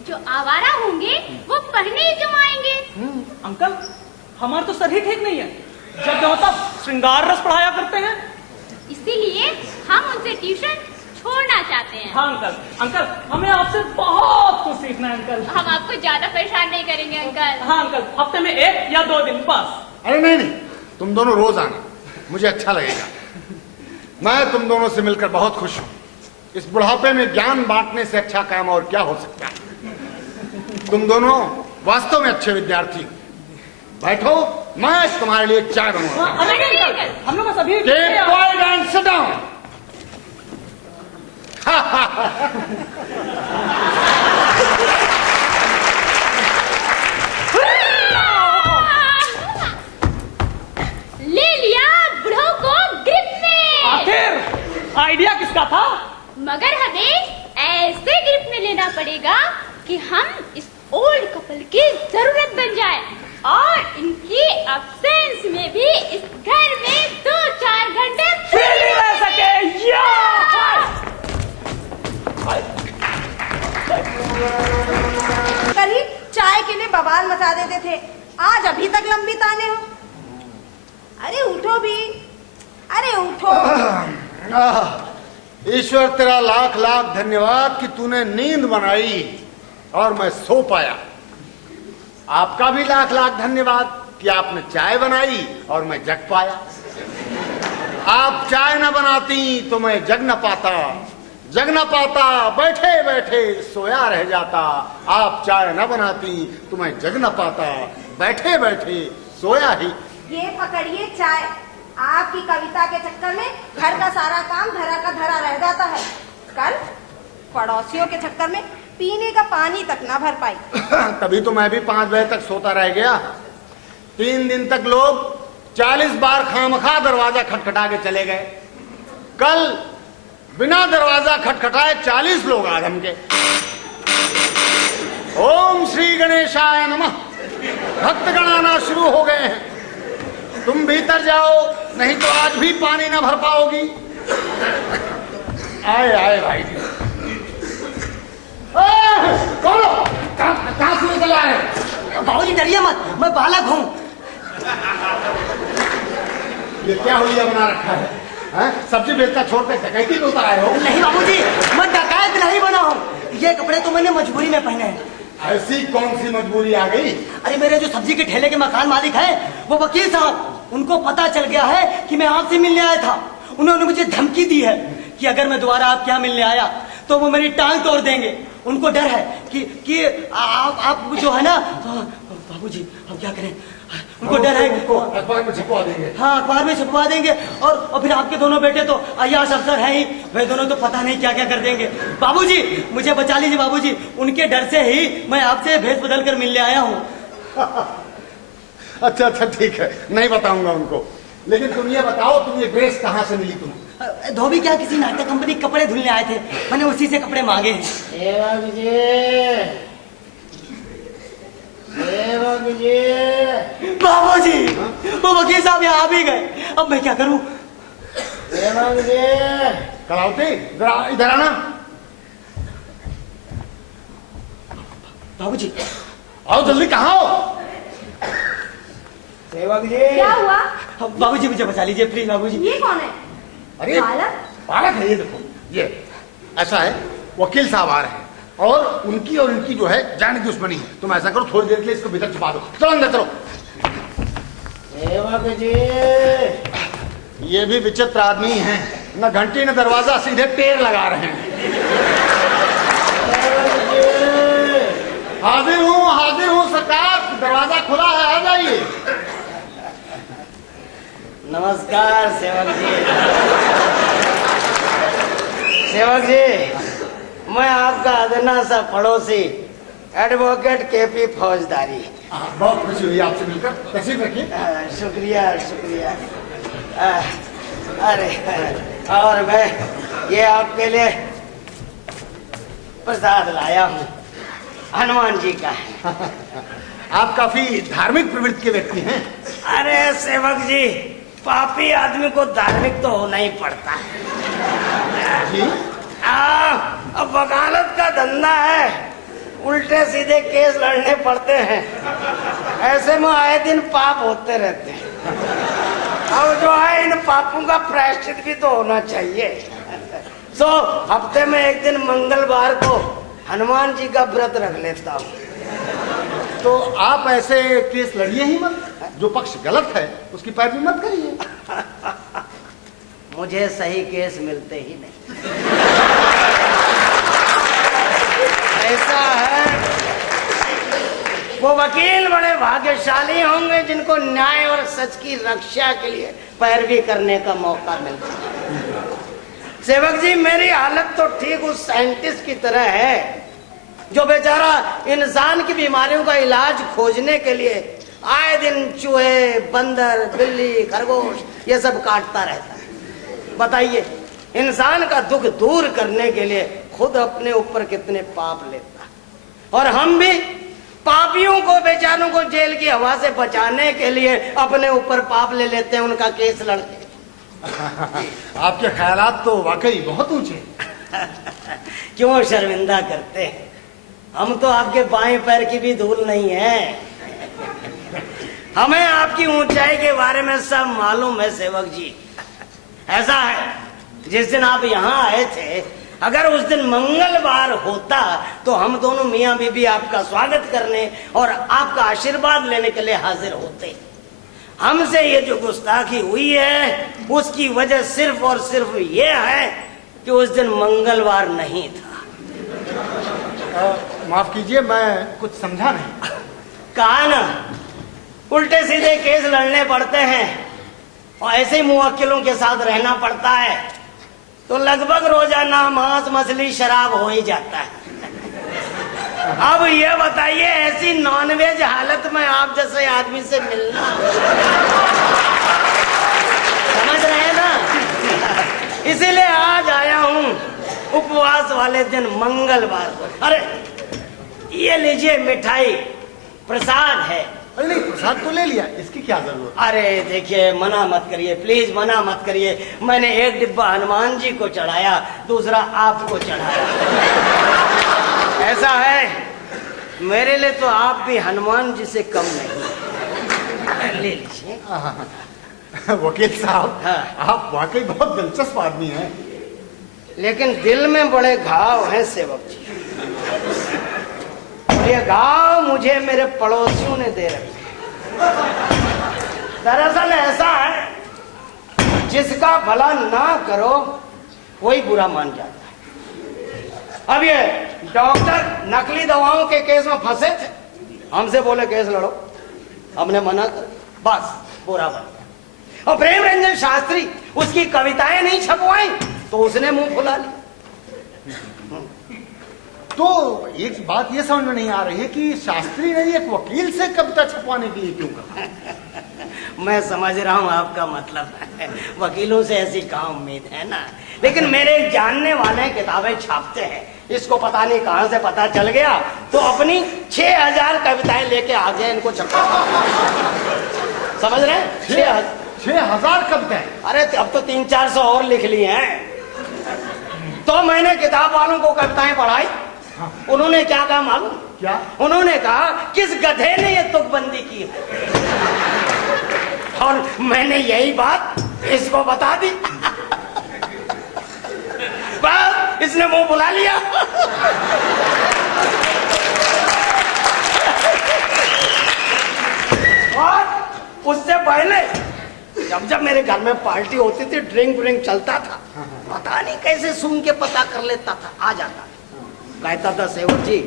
जो आवारा होंगे वो पढ़ने ही क्यों आएंगे? अंकल हमारे तो सर ही ठीक नहीं है। जब देखो तब श्रृंगार रस पढ़ाया करते हैं। इसीलिए हम उनसे ट्यूशन छोड़ना चाहते हैं। हाँ अंकल हमें आपसे बहुत कुछ सीखना है अंकल। हम आपको ज्यादा परेशान नहीं करेंगे अंकल। हाँ अंकल हफ्ते में 1 या 2 दिन बस। अरे नहीं, तुम दोनों रोज आना, मुझे अच्छा लगेगा। मैं तुम दोनों से मिलकर बहुत खुश हूँ। इस बुढ़ापे में ज्ञान बांटने से अच्छा काम और क्या हो सकता है। तुम दोनों वास्तव में अच्छे विद्यार्थी। बैठो, मैं तुम्हारे लिए चाय बनवाऊंगा। हम लोग सभी sit down. ले लिया बुढ़ो को ग्रिप में। आखिर आइडिया किसका था? मगर हमें ऐसे ग्रिप में लेना पड़ेगा कि हम इस ओल्ड कपल की जरूरत बन जाए और इनकी अब्सेंस में भी इस घर में 2-4 घंटे फ्री रह सके। कल ही चाय के लिए बवाल मचा देते थे, आज अभी तक लंबी ताने हो। अरे उठो भी, अरे उठो। ईश्वर तेरा लाख लाख धन्यवाद कि तूने नींद बनाई और मैं सो पाया। आपका भी लाख लाख धन्यवाद कि आपने चाय बनाई और मैं जग पाया। आप चाय न बनाती तो मैं जग न पाता, जग न पाता बैठे बैठे सोया रह जाता। आप चाय न बनाती तो मैं जग न पाता, बैठे बैठे सोया ही। ये पकड़िए चाय। आपकी कविता के चक्कर में घर का सारा काम धरा का धरा रह जाता है। कल पड़ोसियों के चक्कर में पीने का पानी तक ना भर पाई। तभी तो मैं भी 5 बजे तक सोता रह गया। 3 दिन तक लोग 40 बार खामखा दरवाजा खटखटा के चले गए। कल बिना दरवाजा खटखटाए 40 लोग आ धमके। ओम श्री गणेशाय नमः। भक्तगण आना शुरू हो गए हैं। तुम भीतर जाओ, नहीं तो आज भी पानी ना भर पाओगी। आए आए भाई जी। कौन हो? कहाँ से निकल आए? बाबूजी डरिए मत, मैं बालक हूँ। ये क्या हुलिया बना रखा है? सब्जी बेचता छोड़ते डकैती में उतर आए हो? नहीं बाबूजी, मैं डकैत नहीं बना हूँ। ये कपड़े तो मैंने मजबूरी में पहने हैं। ऐसी कौन सी मजबूरी आ गई? अरे मेरे जो सब्जी के ठेले के मकान मालिक हैं, वो वकील साहब, उनको पता चल गया है कि मैं आपसे मिलने आया था। उन्होंने मुझे धमकी दी है कि अगर मैं दोबारा आपके यहाँ मिलने आया तो वो मेरी टांग तोड़ देंगे। उनको डर है कि आप जो है ना बाबूजी, अब क्या करें? उनको डर है अखबार में छपवा देंगे। हाँ, अखबार में छपवा देंगे और फिर आपके दोनों बेटे तो अय्याश अफसर हैं ही, वे दोनों तो पता नहीं क्या क्या कर देंगे। बाबूजी मुझे बचा लीजिए बाबूजी, उनके डर से ही मैं आपसे भेष बदल कर मिलने आया हूँ। अच्छा अच्छा ठीक है, नहीं बताऊंगा उनको। लेकिन तुम ये बताओ, तुम ये ड्रेस कहाँ से मिली तुम्हें? धोबी क्या किसी नाटक कंपनी कपड़े धुलने आए थे, मैंने उसी से कपड़े मांगे हैं। बाबूजी वो वकील साहब यहाँ आ भी गए, अब मैं क्या करूं? कलावती इधर आना। बाबूजी आओ जल्दी, कहाँ हो? सेवक जी, क्या हुआ? बाबूजी मुझे बचा लीजिए प्लीज बाबूजी। ये कौन है? अरे बालक? बालक है ये, देखो ये ऐसा है, वकील साहब आ रहे हैं और उनकी और इनकी जो है जान की दुश्मनी है। तुम ऐसा करो, थोड़ी देर के लिए इसको भीतर छुपा दो। चलो अंदर चलो। सेवक जी, ये भी विचित्र आदमी है, न घंटी न दरवाजा, सीधे टेर लगा रहे हैं। हाजिर हूँ सरकार, दरवाजा खुला है, आ जाइए। नमस्कार सेवक जी। सेवक जी, मैं आपका अदना सा पड़ोसी एडवोकेट केपी फौजदारी। बहुत खुशी हुई आपसे मिलकर, तशरीफ रखिए। शुक्रिया शुक्रिया। अरे और मैं ये आपके लिए प्रसाद लाया हूँ, हनुमान जी का है। आप काफी धार्मिक प्रवृत्ति के व्यक्ति हैं। अरे सेवक जी, पापी आदमी को धार्मिक तो होना ही पड़ता है जी? अब वकालत का धंधा है, उल्टे सीधे केस लड़ने पड़ते हैं, ऐसे में आए दिन पाप होते रहते हैं। अब जो है इन पापों का प्रायश्चित भी तो होना चाहिए। सो हफ्ते में एक दिन मंगलवार को हनुमान जी का व्रत रख लेता हूँ। तो आप ऐसे केस लड़िए ही मत, जो पक्ष गलत है उसकी पैरवी मत करिए। मुझे सही केस मिलते ही नहीं। ऐसा है, वो वकील बड़े भाग्यशाली होंगे जिनको न्याय और सच की रक्षा के लिए पैरवी करने का मौका मिलता है। सेवक जी, मेरी हालत तो ठीक उस साइंटिस्ट की तरह है जो बेचारा इंसान की बीमारियों का इलाज खोजने के लिए आए दिन चूहे, बंदर, बिल्ली, खरगोश ये सब काटता रहता है। बताइए, इंसान का दुख दूर करने के लिए खुद अपने ऊपर कितने पाप लेता है, और हम भी पापियों को, बेचारों को जेल की हवा से बचाने के लिए अपने ऊपर पाप ले लेते हैं, उनका केस लड़ते। आपके ख्यालात तो वाकई बहुत ऊंचे। क्यों शर्मिंदा करते हैं? हम तो आपके बाएं पैर की भी धूल नहीं है। हमें आपकी ऊंचाई के बारे में सब मालूम है सेवक जी। ऐसा है, जिस दिन आप यहाँ आए थे, अगर उस दिन मंगलवार होता तो हम दोनों मियाँ बीबी आपका स्वागत करने और आपका आशीर्वाद लेने के लिए हाजिर होते। हमसे ये जो गुस्ताखी हुई है उसकी वजह सिर्फ और सिर्फ ये है कि उस दिन मंगलवार नहीं था। माफ कीजिए, मैं कुछ समझा नहीं। कहा ना, उल्टे सीधे केस लड़ने पड़ते हैं और ऐसे ही मुवक्किलों के साथ रहना पड़ता है, तो लगभग रोजाना मांस, मछली, शराब हो ही जाता है। अब ये बताइए, ऐसी नॉनवेज हालत में आप जैसे आदमी से मिलना, समझ रहे हैं ना? इसीलिए आज आया हूँ उपवास वाले दिन मंगलवार को। अरे ये लीजिए मिठाई, प्रसाद है। अरे नहीं, प्रसाद तो ले लिया, इसकी क्या जरूरत? अरे देखिए, मना मत करिए प्लीज, मना मत करिए। मैंने एक डिब्बा हनुमान जी को चढ़ाया, दूसरा आपको चढ़ाया। ऐसा है, मेरे लिए तो आप भी हनुमान जी से कम नहीं। ले लीजिए। वकील साहब, हाँ। आप वाकई बहुत दिलचस्प आदमी हैं। लेकिन दिल में बड़े घाव हैं सेवक जी। ये घाव मुझे मेरे पड़ोसियों ने दे रखे। दरअसल ऐसा है, जिसका भला ना करो वही बुरा मान जाता है। अब ये डॉक्टर नकली दवाओं के केस में फंसे थे, हमसे बोले केस लड़ो, हमने मना कर, बस बुरा बन गया। और प्रेम रंजन शास्त्री उसकी कविताएं नहीं छपवाई तो उसने मुंह फुला लिया। तो एक बात ये समझ में नहीं आ रही है कि शास्त्री ने एक वकील से कविता छपवाने के लिए क्यों कहा? मैं समझ रहा हूँ आपका मतलब है, वकीलों से ऐसी कहाँ उम्मीद है ना। लेकिन मेरे जानने वाले किताबें छापते हैं, इसको पता नहीं कहाँ से पता चल गया, तो अपनी 6000 कविताएं लेके आ गए इनको छपा। समझ रहे हैं? 6,000 कविताएं। अरे अब तो 300-400 और लिख ली हैं। तो मैंने किताब वालों को कविताएं पढ़ाई। उन्होंने क्या कहा मालूम? क्या? उन्होंने कहा किस गधे ने ये तुकबंदी की है? और मैंने यही बात इसको बता दी। बस इसने मुंह बुला लिया। और उससे पहले जब मेरे घर में पार्टी होती थी, ड्रिंक चलता था, पता नहीं कैसे सुन के पता कर लेता था, आ जाता था। कहता था सेवक जी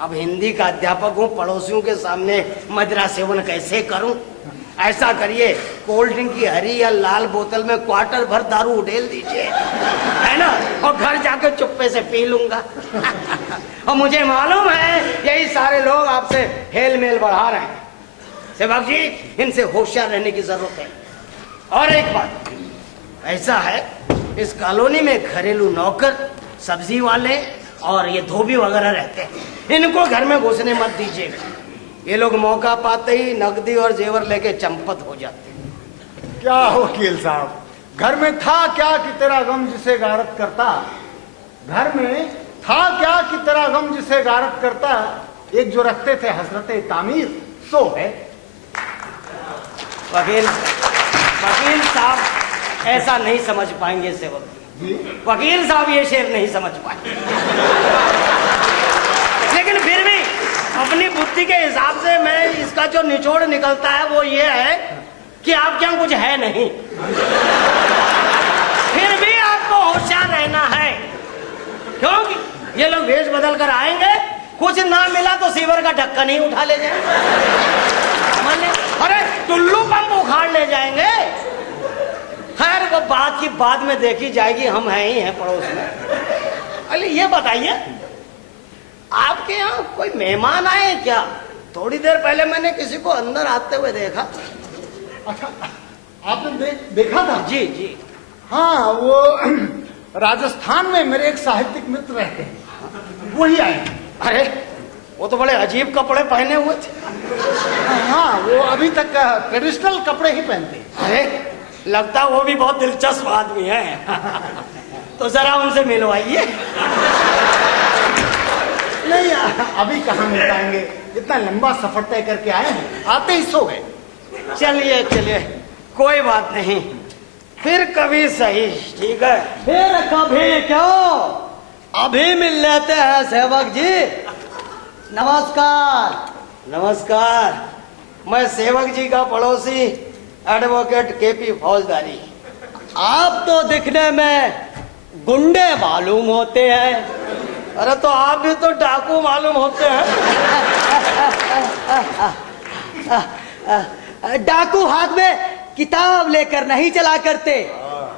अब हिंदी का अध्यापक हूँ, पड़ोसियों के सामने मदिरा सेवन कैसे करूं? ऐसा करिए कोल्ड ड्रिंक की हरी या लाल बोतल में क्वार्टर भर दारू उडेल दीजिए, है ना, और घर जाके चुप्पे से पी लूंगा। और मुझे मालूम है यही सारे लोग आपसे हेल मेल बढ़ा रहे हैं। सेवक जी इनसे होशियार रहने की जरूरत है। और एक बात ऐसा है, इस कॉलोनी में घरेलू नौकर, सब्जी वाले और ये धोबी वगैरह रहते हैं, इनको घर में घुसने मत दीजिएगा। ये लोग मौका पाते ही नकदी और जेवर लेके चंपत हो जाते हैं। क्या वकील साहब, घर में था क्या कि तेरा गम जिसे गारत करता? घर में था क्या कि तेरा गम जिसे गारत करता? एक जो रखते थे हजरत तामीर, सो है। वकील साहब ऐसा नहीं समझ पाएंगे सेवक जी। वकील साहब ये शेर नहीं समझ पाए, लेकिन फिर भी अपनी बुद्धि के हिसाब से मैं इसका जो निचोड़ निकलता है वो ये है कि आपके यहाँ कुछ है नहीं, फिर भी आपको होशियार रहना है, क्योंकि ये लोग भेष बदल कर आएंगे, कुछ ना मिला तो सीवर का ढक्कन ही उठा ले जाएंगे, अरे टुल्लू पंप उखाड़ ले जाएंगे। खैर वो बात की बाद में देखी जाएगी, हम हैं ही हैं पड़ोस में। अरे ये बताइए आपके यहाँ कोई मेहमान आए क्या? थोड़ी देर पहले मैंने किसी को अंदर आते हुए देखा। अच्छा, आपने देखा था? जी जी। हाँ, वो राजस्थान में मेरे एक साहित्यिक मित्र रहते हैं, वही आए। अरे वो तो बड़े अजीब कपड़े पहने हुए थे। हाँ, वो अभी तक ट्रेडिशनल कपड़े ही पहनते हैं। अरे लगता वो भी बहुत दिलचस्प आदमी है। तो जरा उनसे मिलवाइए। नहीं, अभी कहाँ मिल पाएंगे, इतना लंबा सफर तय करके आए हैं, आते ही सो गए। चलिए चलिए कोई बात नहीं, फिर कभी सही। ठीक है, फिर कभी क्यों, अभी मिल लेते हैं सेवक जी। नमस्कार। नमस्कार, मैं सेवक जी का पड़ोसी एडवोकेट केपी फौजदारी। आप तो दिखने में गुंडे मालूम होते हैं। अरे तो आप भी तो डाकू मालूम होते हैं। डाकू हाथ में किताब लेकर नहीं चला करते,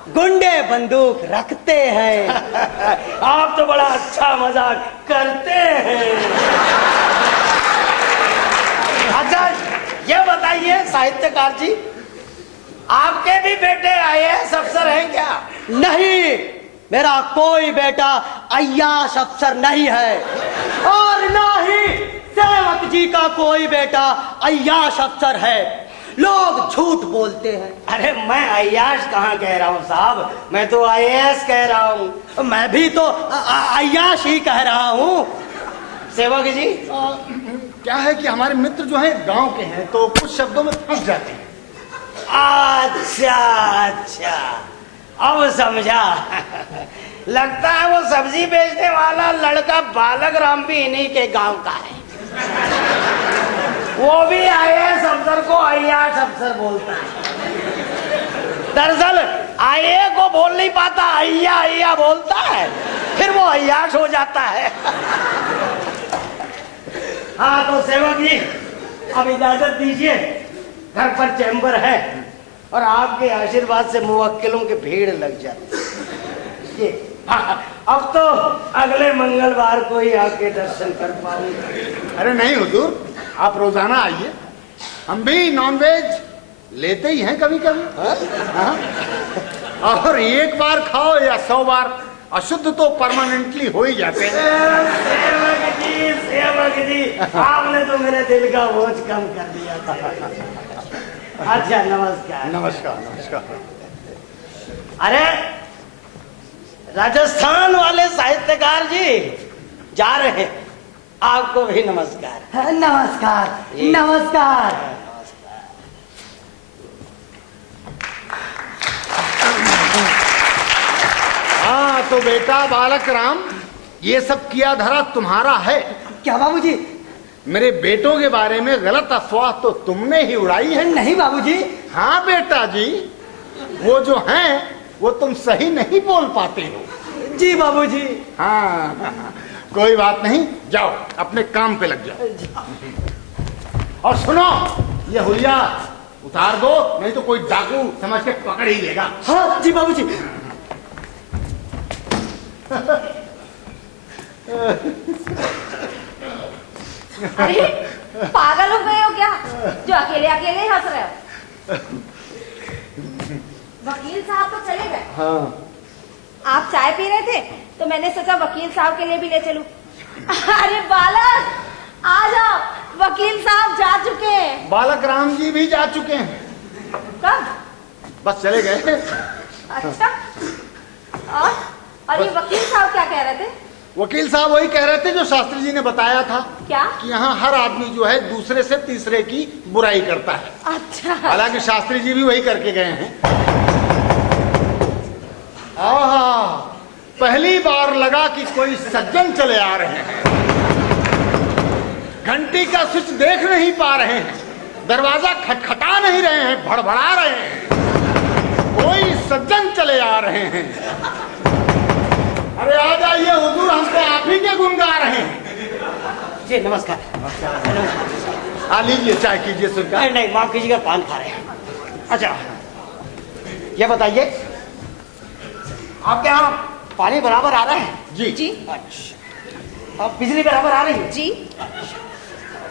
गुंडे बंदूक रखते हैं। आप तो बड़ा अच्छा मजाक करते हैं। अच्छा ये बताइए साहित्यकार जी, आपके भी बेटे आईएएस अफसर हैं क्या? नहीं, मेरा कोई बेटा अय्याश अफसर नहीं है, और ना ही सेवक जी का कोई बेटा अय्याश अफसर है। लोग झूठ बोलते हैं। अरे मैं अय्याश कहाँ कह रहा हूँ साहब, मैं तो आईएएस कह रहा हूँ। मैं भी तो अय्याश ही कह रहा हूँ। सेवक जी क्या है कि हमारे मित्र जो हैं गांव के हैं, तो कुछ शब्दों में फंस जाते हैं। अच्छा अच्छा, अब समझा। लगता है वो सब्जी बेचने वाला लड़का बालक राम भी इन्हीं के गांव का है। वो भी आईएएस अफसर को अय्याश अफसर बोलता है। दरअसल आईए को बोल नहीं पाता, अय्या अय्या बोलता है, फिर वो अय्याश हो जाता है। हाँ तो सेवक जी अब इजाजत दीजिए, घर पर चैम्बर है और आपके आशीर्वाद से मुवक्किलों की भीड़ लग जाती है। हाँ, अब तो अगले मंगलवार को ही आके दर्शन कर पाऊंगा। अरे नहीं हुजूर, आप रोजाना आइए, हम भी नॉनवेज लेते ही हैं कभी कभी। हाँ? और एक बार खाओ या 100 बार, अशुद्ध तो परमानेंटली हो ही जाते हैं। सेवक जी आपने तो मेरे दिल का बोझ कम कर दिया था। अच्छा नमस्कार। नमस्कार नमस्कार। अरे राजस्थान वाले साहित्यकार जी जा रहे हैं, आपको भी नमस्कार। नमस्कार जी। नमस्कार। हाँ तो बेटा बालक राम, ये सब किया धरा तुम्हारा है। क्या बाबूजी? मेरे बेटों के बारे में गलत अफवाह तो तुमने ही उड़ाई है। नहीं बाबूजी। हाँ बेटा जी, वो जो हैं वो तुम सही नहीं बोल पाते हो। जी बाबूजी। हाँ कोई बात नहीं, जाओ अपने काम पे लग जाओ। और सुनो, ये हुलिया उतार दो, नहीं तो कोई डाकू समझ के पकड़ ही लेगा। हाँ जी बाबूजी। अरे पागल हो गए हो क्या, जो अकेले अकेले हंस रहे हो? वकील साहब तो चले गए। हाँ आप चाय पी रहे थे तो मैंने सोचा वकील साहब के लिए भी ले चलूं। अरे बालक आ जाओ, वकील साहब जा चुके हैं। बालक राम जी भी जा चुके हैं। कब? बस चले गए। अच्छा। और ये वकील साहब क्या कह रहे थे? वकील साहब वही कह रहे थे जो शास्त्री जी ने बताया था, क्या? कि यहाँ हर आदमी जो है दूसरे से तीसरे की बुराई करता है। अच्छा। हालांकि शास्त्री जी भी वही करके गए हैं। आहा, पहली बार लगा कि कोई सज्जन चले आ रहे हैं। घंटी का स्विच देख नहीं पा रहे हैं, दरवाजा खटखटा नहीं रहे हैं, भड़बड़ा रहे हैं। कोई सज्जन चले आ रहे हैं। अरे आ जाइए हुजूर, हम तो आप ही के गुण गा रहे हैं। जी नमस्कार। आ लीजिए चाय कीजिए सुनकर। नहीं नहीं माफ कीजिएगा, पान खा रहे हैं। अच्छा ये बताइए, आपके यहाँ पानी बराबर आ रहा है? जी जी अच्छा। और बिजली बराबर आ रही है? जी।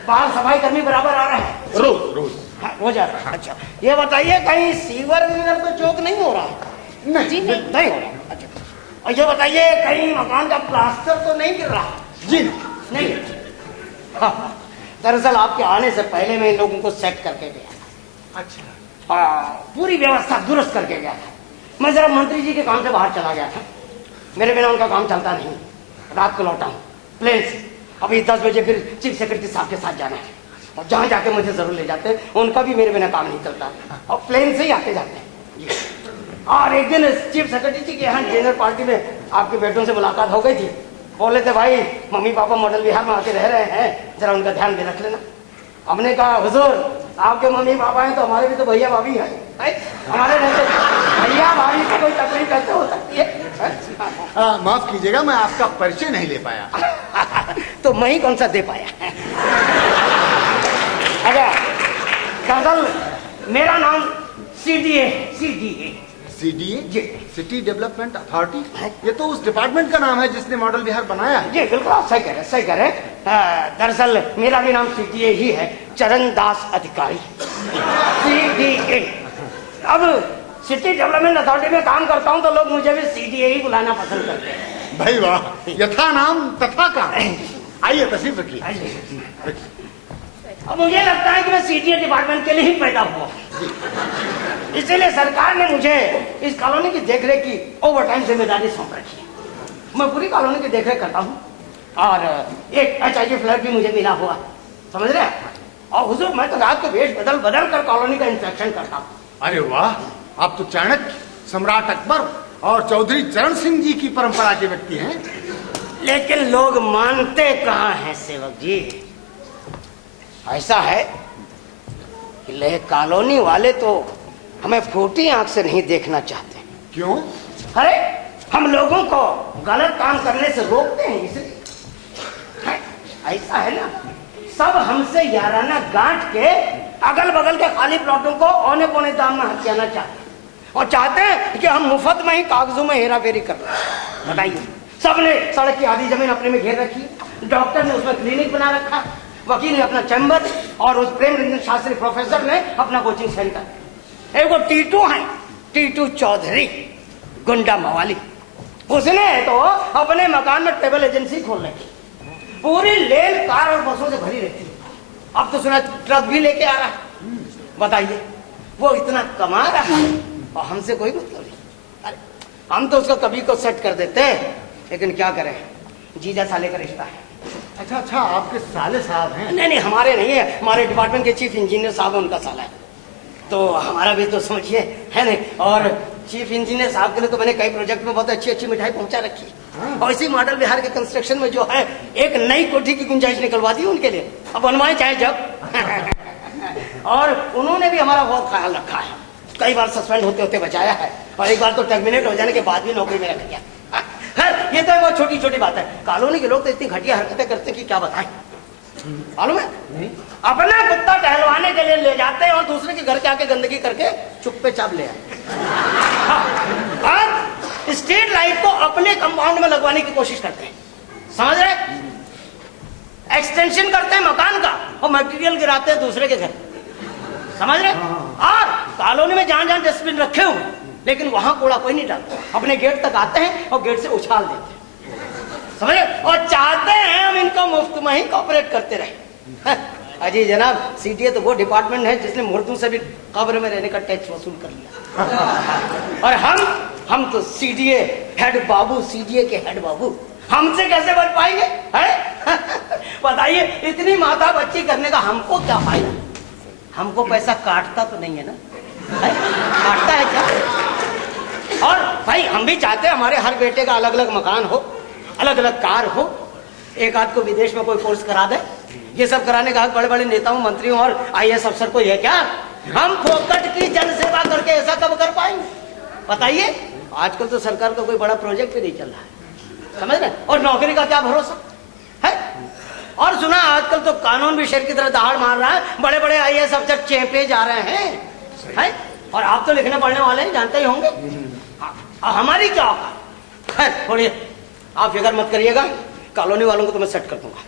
बाहर सफाई कर्मी बराबर आ रहा है? रोज रोज। हाँ, हो जा रहा है। अच्छा ये बताइए, कहीं सीवर वीवर तो चौक नहीं हो रहा? नहीं जी नहीं। नहीं हो रहा। अच्छा और ये बताइए, कहीं मकान का प्लास्टर तो नहीं गिर रहा? जी नहीं। हाँ, दरअसल आपके आने से पहले मैं इन लोगों को सेट करके गया। अच्छा। पूरी व्यवस्था दुरुस्त करके गया था। मैं जरा मंत्री जी के काम से बाहर चला गया था, मेरे बिना उनका काम चलता नहीं। रात को लौटा हूँ प्लेन से। अभी 10 बजे फिर चीफ सेक्रेटरी साहब के साथ जाना है, और जहाँ जाके मुझे जरूर ले जाते हैं, उनका भी मेरे बिना काम नहीं चलता, और प्लेन से ही आते जाते हैं। और एक दिन चीफ सेक्रेटरी जी के यहाँ डिनर पार्टी में आपके बेटों से मुलाकात हो गई थी। बोले थे भाई मम्मी पापा मॉडल विहार में आके रह रहे हैं, जरा उनका ध्यान भी रख लेना। हमने कहा हुजूर आपके मम्मी पापा हैं तो हमारे भी तो भैया भाभी हैं, हमारे रहते भैया भाभी को कोई तकलीफ कैसे हो सकती है? माफ कीजिएगा, मैं आपका परिचय नहीं ले पाया। तो मैं ही कौन सा दे पाया। अच्छा दरअसल मेरा नाम सीडीए सीडीए जी। सिटी डेवलपमेंट अथॉरिटी, ये तो उस डिपार्टमेंट का नाम है जिसने मॉडल विहार बनाया है। जी बिल्कुल आप सही कह रहे, सही कह रहे। दरअसल मेरा भी नाम सीडीए ही है, चरण दास अधिकारी, सीडीए। अब सिटी डेवलपमेंट अथॉरिटी में काम करता हूँ तो लोग मुझे भी सीडीए ही बुलाना पसंद करते हैं। भाई वाह, यथा नाम तथा काम। आइए तशरीफ रखिए। अब मुझे लगता है कि मैं सीडीए डिपार्टमेंट के लिए ही पैदा हुआ, इसीलिए सरकार ने मुझे इस कॉलोनी की देखरेख की ओवरटाइम जिम्मेदारी सौंप रखी है। मैं पूरी कॉलोनी की देखरेख करता हूँ, और एक एचआईजी फ्लैट भी मुझे मिला हुआ, समझ रहे हैं? और हुजूर मैं तो रात को वेश बदल बदल कर कॉलोनी का इंस्पेक्शन करता हूँ। अरे वाह, आप तो चाणक्य, सम्राट अकबर और चौधरी चरण सिंह जी की परंपरा के व्यक्ति हैं। लेकिन लोग मानते कहाँ हैं सेवक जी। ऐसा है कि ले कॉलोनी वाले तो हमें फूटी आंख से नहीं देखना चाहते। क्यों? अरे हम लोगों को गलत काम करने से रोकते हैं, इसलिए। ऐसा है ना, सब हमसे याराना गांठ के अगल बगल के खाली प्लॉटों को औने पौने दाम में हथियाना चाहते हैं, और चाहते हैं कि हम मुफ्त में ही कागजों में हेरा फेरी कर रहे। बताइए, सबने सड़क की आधी जमीन अपने में घेर रखी, डॉक्टर ने उसमें क्लिनिक बना रखा, वकील ने अपना चैम्बर, और उस प्रेम रंजन शास्त्री प्रोफेसर ने अपना कोचिंग सेंटर। एक वो टीटू है, टीटू चौधरी, गुंडा मवाली, उसने तो अपने मकान में ट्रेवल एजेंसी खोल रखी, पूरी लेन कार और बसों से भरी रहती है। अब तो सुना ट्रक भी लेके आ रहा है। बताइए वो इतना कमा रहा है और हमसे कोई मतलब नहीं। अरे हम तो उसको कभी को सेट कर देते हैं, लेकिन क्या करें, जीजा साले का रिश्ता है। अच्छा अच्छा, आपके साले साहब हैं? नहीं, हमारे नहीं है, हमारे डिपार्टमेंट के चीफ इंजीनियर साहब उनका साला है, तो हमारा भी तो समझिए है नहीं। और चीफ इंजीनियर साहब के लिए तो मैंने कई प्रोजेक्ट में बहुत अच्छी अच्छी मिठाई पहुंचा रखी है। और इसी मॉडल बिहार के कंस्ट्रक्शन में जो है एक नई कोठी की गुंजाइश निकलवा दी उनके लिए, अब बनवाए चाहे जब। और उन्होंने भी हमारा बहुत ख्याल रखा है, कई बार सस्पेंड होते होते बचाया है, और एक बार तो टर्मिनेट हो जाने के बाद भी नौकरी में रख दिया। खैर ये तो बहुत छोटी छोटी बात है। कॉलोनी के लोग तो इतनी घटिया हरकतें करते कि क्या बताएं। मालूम है, अपना कुत्ता टहलवाने के लिए ले जाते हैं और दूसरे के घर के आके गंदगी करके चुप्पे चाप ले आए। और स्ट्रीट लाइट को अपने कंपाउंड में लगवाने की कोशिश करते हैं, समझ रहे? एक्सटेंशन करते हैं मकान का और मटेरियल गिराते हैं दूसरे के घर, समझ रहे? और कॉलोनी में जहां जहां डस्टबिन रखे हुए, लेकिन वहां कूड़ा कोई नहीं डालता, अपने गेट तक आते हैं और गेट से उछाल देते हैं, समझ रहे? और चाहते हैं हम इनको मुफ्त में ही कॉपरेट करते रहे। अजी जनाब, सीडीए तो वो डिपार्टमेंट है जिसने मुर्दों से भी कब्र में रहने का टैक्स वसूल कर लिया। और हम तो सीडीए हेड बाबू, सीडीए के हेड बाबू, हमसे कैसे बच पाएंगे? बताइए, इतनी माता बच्ची करने का हमको क्या फायदा? हमको पैसा काटता तो नहीं है ना? काटता है क्या? और भाई हम भी चाहते हैं हमारे हर बेटे का अलग अलग मकान हो, अलग अलग कार हो, एक आध को विदेश में कोई कोर्स करा दे। ये सब कराने का हक बड़े बड़े नेताओं, मंत्रियों और आईएएस अफसर को है क्या? हम फोकट की जन सेवा करके ऐसा कब कर पाएंगे? बताइए, आजकल तो सरकार का कोई बड़ा प्रोजेक्ट भी नहीं चल रहा है, समझ रहे? और नौकरी का क्या भरोसा है? और सुना आजकल तो कानून भी शेर की तरह दहाड़ मार रहा है, बड़े बड़े आईएएस अफसर चेपे जा रहे हैं। और आप तो लिखने पढ़ने वाले हैं, जानते ही होंगे। हमारी क्या औकात? खैर छोड़िए, आप फिक्र मत करिएगा, कॉलोनी वालों को तो मैं सेट कर दूंगा।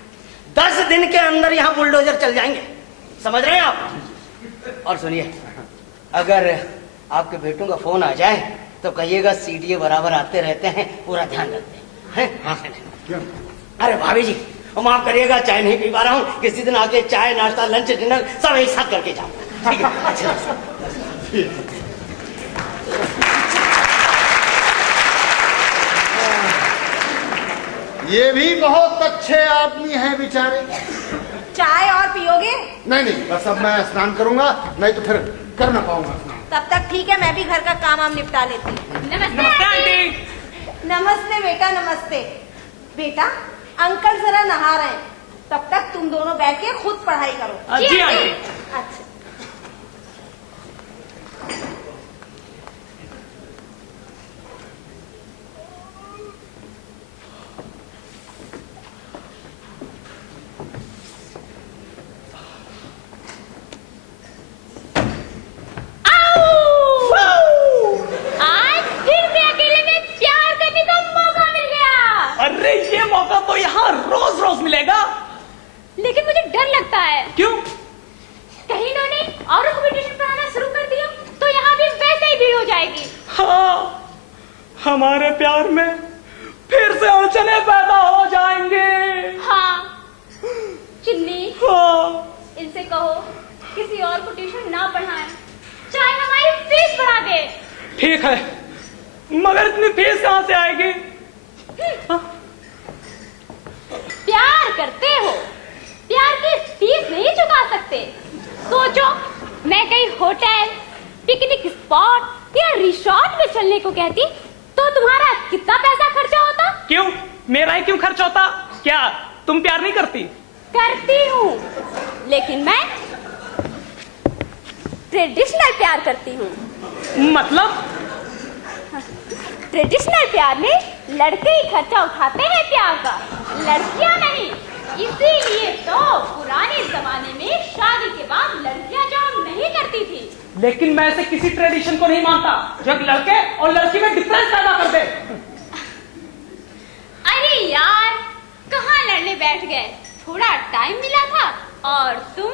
10 दिन के अंदर यहाँ बुलडोजर चल जाएंगे, समझ रहे हैं आप? और सुनिए, अगर आपके बेटों का फोन आ जाए तो कहिएगा सीडीए बराबर आते रहते हैं, पूरा ध्यान रखते हैं। हाँ। अरे भाभी जी, माफ करिएगा, चाय नहीं पी पा रहा हूँ, किसी दिन आके चाय नाश्ता लंच डिनर सब एक साथ करके जाओ, ठीक है? अच्छा। ये भी बहुत अच्छे आदमी हैं बेचारे। चाय और पियोगे? नहीं, बस अब मैं स्नान करूंगा, नहीं तो फिर कर ना पाऊंगा स्नान। तब तक ठीक है, मैं भी घर का काम वाम निपटा लेती हूँ। नमस्ते आंटी। नमस्ते बेटा, नमस्ते। बेटा, अंकल जरा नहा रहे हैं, तब तक तुम दोनों बैठ के खुद पढ़ाई करो। जी आंटी। अच्छा। अरे ये मौका तो यहाँ रोज रोज मिलेगा। लेकिन मुझे डर लगता है। क्यों? कहीं इन्होंने और को भी ट्यूशन पढ़ाना शुरू कर दिया तो यहाँ भी वैसे ही भीड़ हो जाएगी। हाँ, हमारे प्यार में फिर से अड़चने पैदा हो जाएंगे। हाँ चिन्नी, हाँ, इनसे कहो किसी और को ट्यूशन ना पढ़ाएं, चाहे हमारी फीस बढ़ा दे। ठीक है, मगर इतनी फीस कहाँ से आएगी? प्यार करते हो, प्यार की फीस नहीं चुका सकते। सोचो, मैं कहीं होटल, पिकनिक स्पॉट या रिसोर्ट में चलने को कहती तो तुम्हारा कितना पैसा खर्चा होता? क्यों? मेरा ही क्यों खर्च होता? क्या तुम प्यार नहीं करती? करती हूँ, लेकिन मैं ट्रेडिशनल प्यार करती हूँ। मतलब? ट्रेडिशनल प्यार में लड़के ही खर्चा उठाते हैं प्यार का, लड़कियां नहीं। इसीलिए तो पुराने जमाने में शादी के बाद लड़कियां जॉब नहीं करती थी। लेकिन मैं ऐसे किसी ट्रेडिशन को नहीं मानता जो एक लड़के और लड़की में डिफरेंस पैदा कर दे। अरे यार, कहाँ लड़ने बैठ गए? थोड़ा टाइम मिला था और तुम।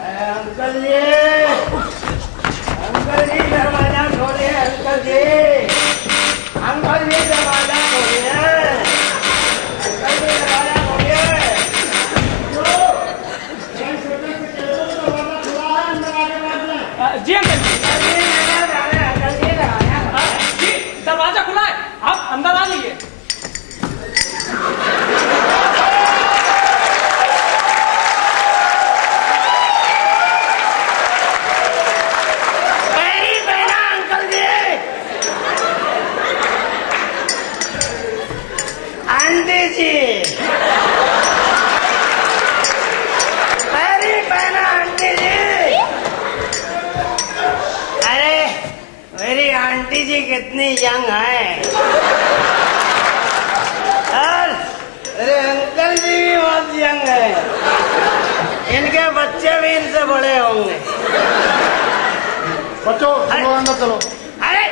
अंकल जी दरवाजा खोलिए, अंकल जी दरवाजा खोलिए, अंकल जी दरवाजा खोलिए। आंटी जी, मेरी बहना आंटी जी। अरे मेरी आंटी जी कितनी यंग है, और अरे अंकल जी भी बहुत यंग है। इनके बच्चे भी इनसे बड़े होंगे। बच्चों तुम लोग अंदर चलो। अरे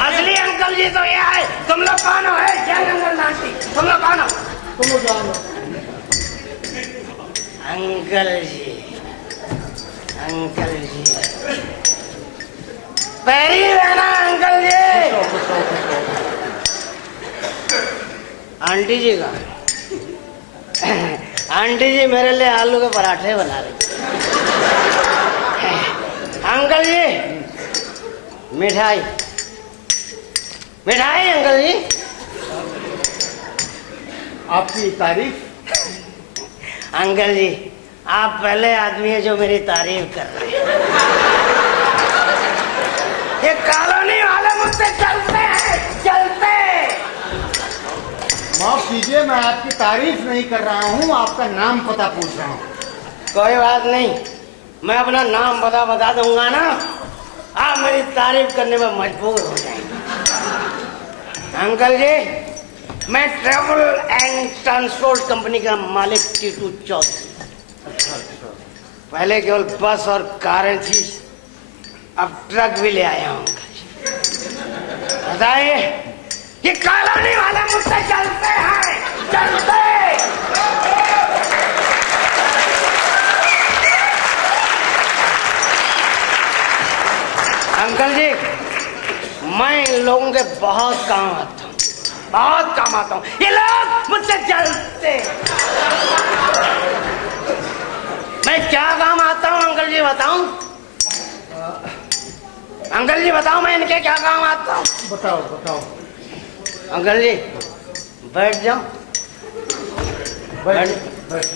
असली अंकल जी तो ये है। तुम लोग कौन हो? यंग अंकल आंटी, तुम लोग कौन हो? तुम लोग जाओ अंदर। अंकल जी, अंकल जी, पैरी रहना अंकल जी। आंटी जी का आंटी जी मेरे लिए आलू के पराठे बना रही। अंकल जी मिठाई, मिठाई अंकल जी। आपकी तारीफ। अंकल जी आप पहले आदमी है जो मेरी तारीफ कर रहे हैं। ये कॉलोनी वाले मुझसे चलते हैं, चलते। माफ कीजिए, मैं आपकी तारीफ नहीं कर रहा हूँ, आपका नाम पता पूछ रहा हूँ। कोई बात नहीं, मैं अपना नाम पता बता दूंगा ना, आप मेरी तारीफ करने में मजबूर हो जाएंगे। अंकल जी मैं ट्रेवल एंड ट्रांसपोर्ट कंपनी का मालिक टीटू चौधरी। पहले केवल बस और कारें थी, अब ट्रक भी ले आया हूँ। बताइए ये कॉलोनी वाले मुझसे चलते हैं, चलते। अंकल जी मैं इन लोगों के बहुत काम आता हूँ, बहुत काम आता हूँ। ये लोग मुझसे चलते। मैं क्या काम आता हूँ अंकल जी बताऊं? अंकल जी बताओ मैं इनके क्या काम आता हूँ? बताओ बताओ। अंकल जी बैठ जाओ। बैठ बैठ।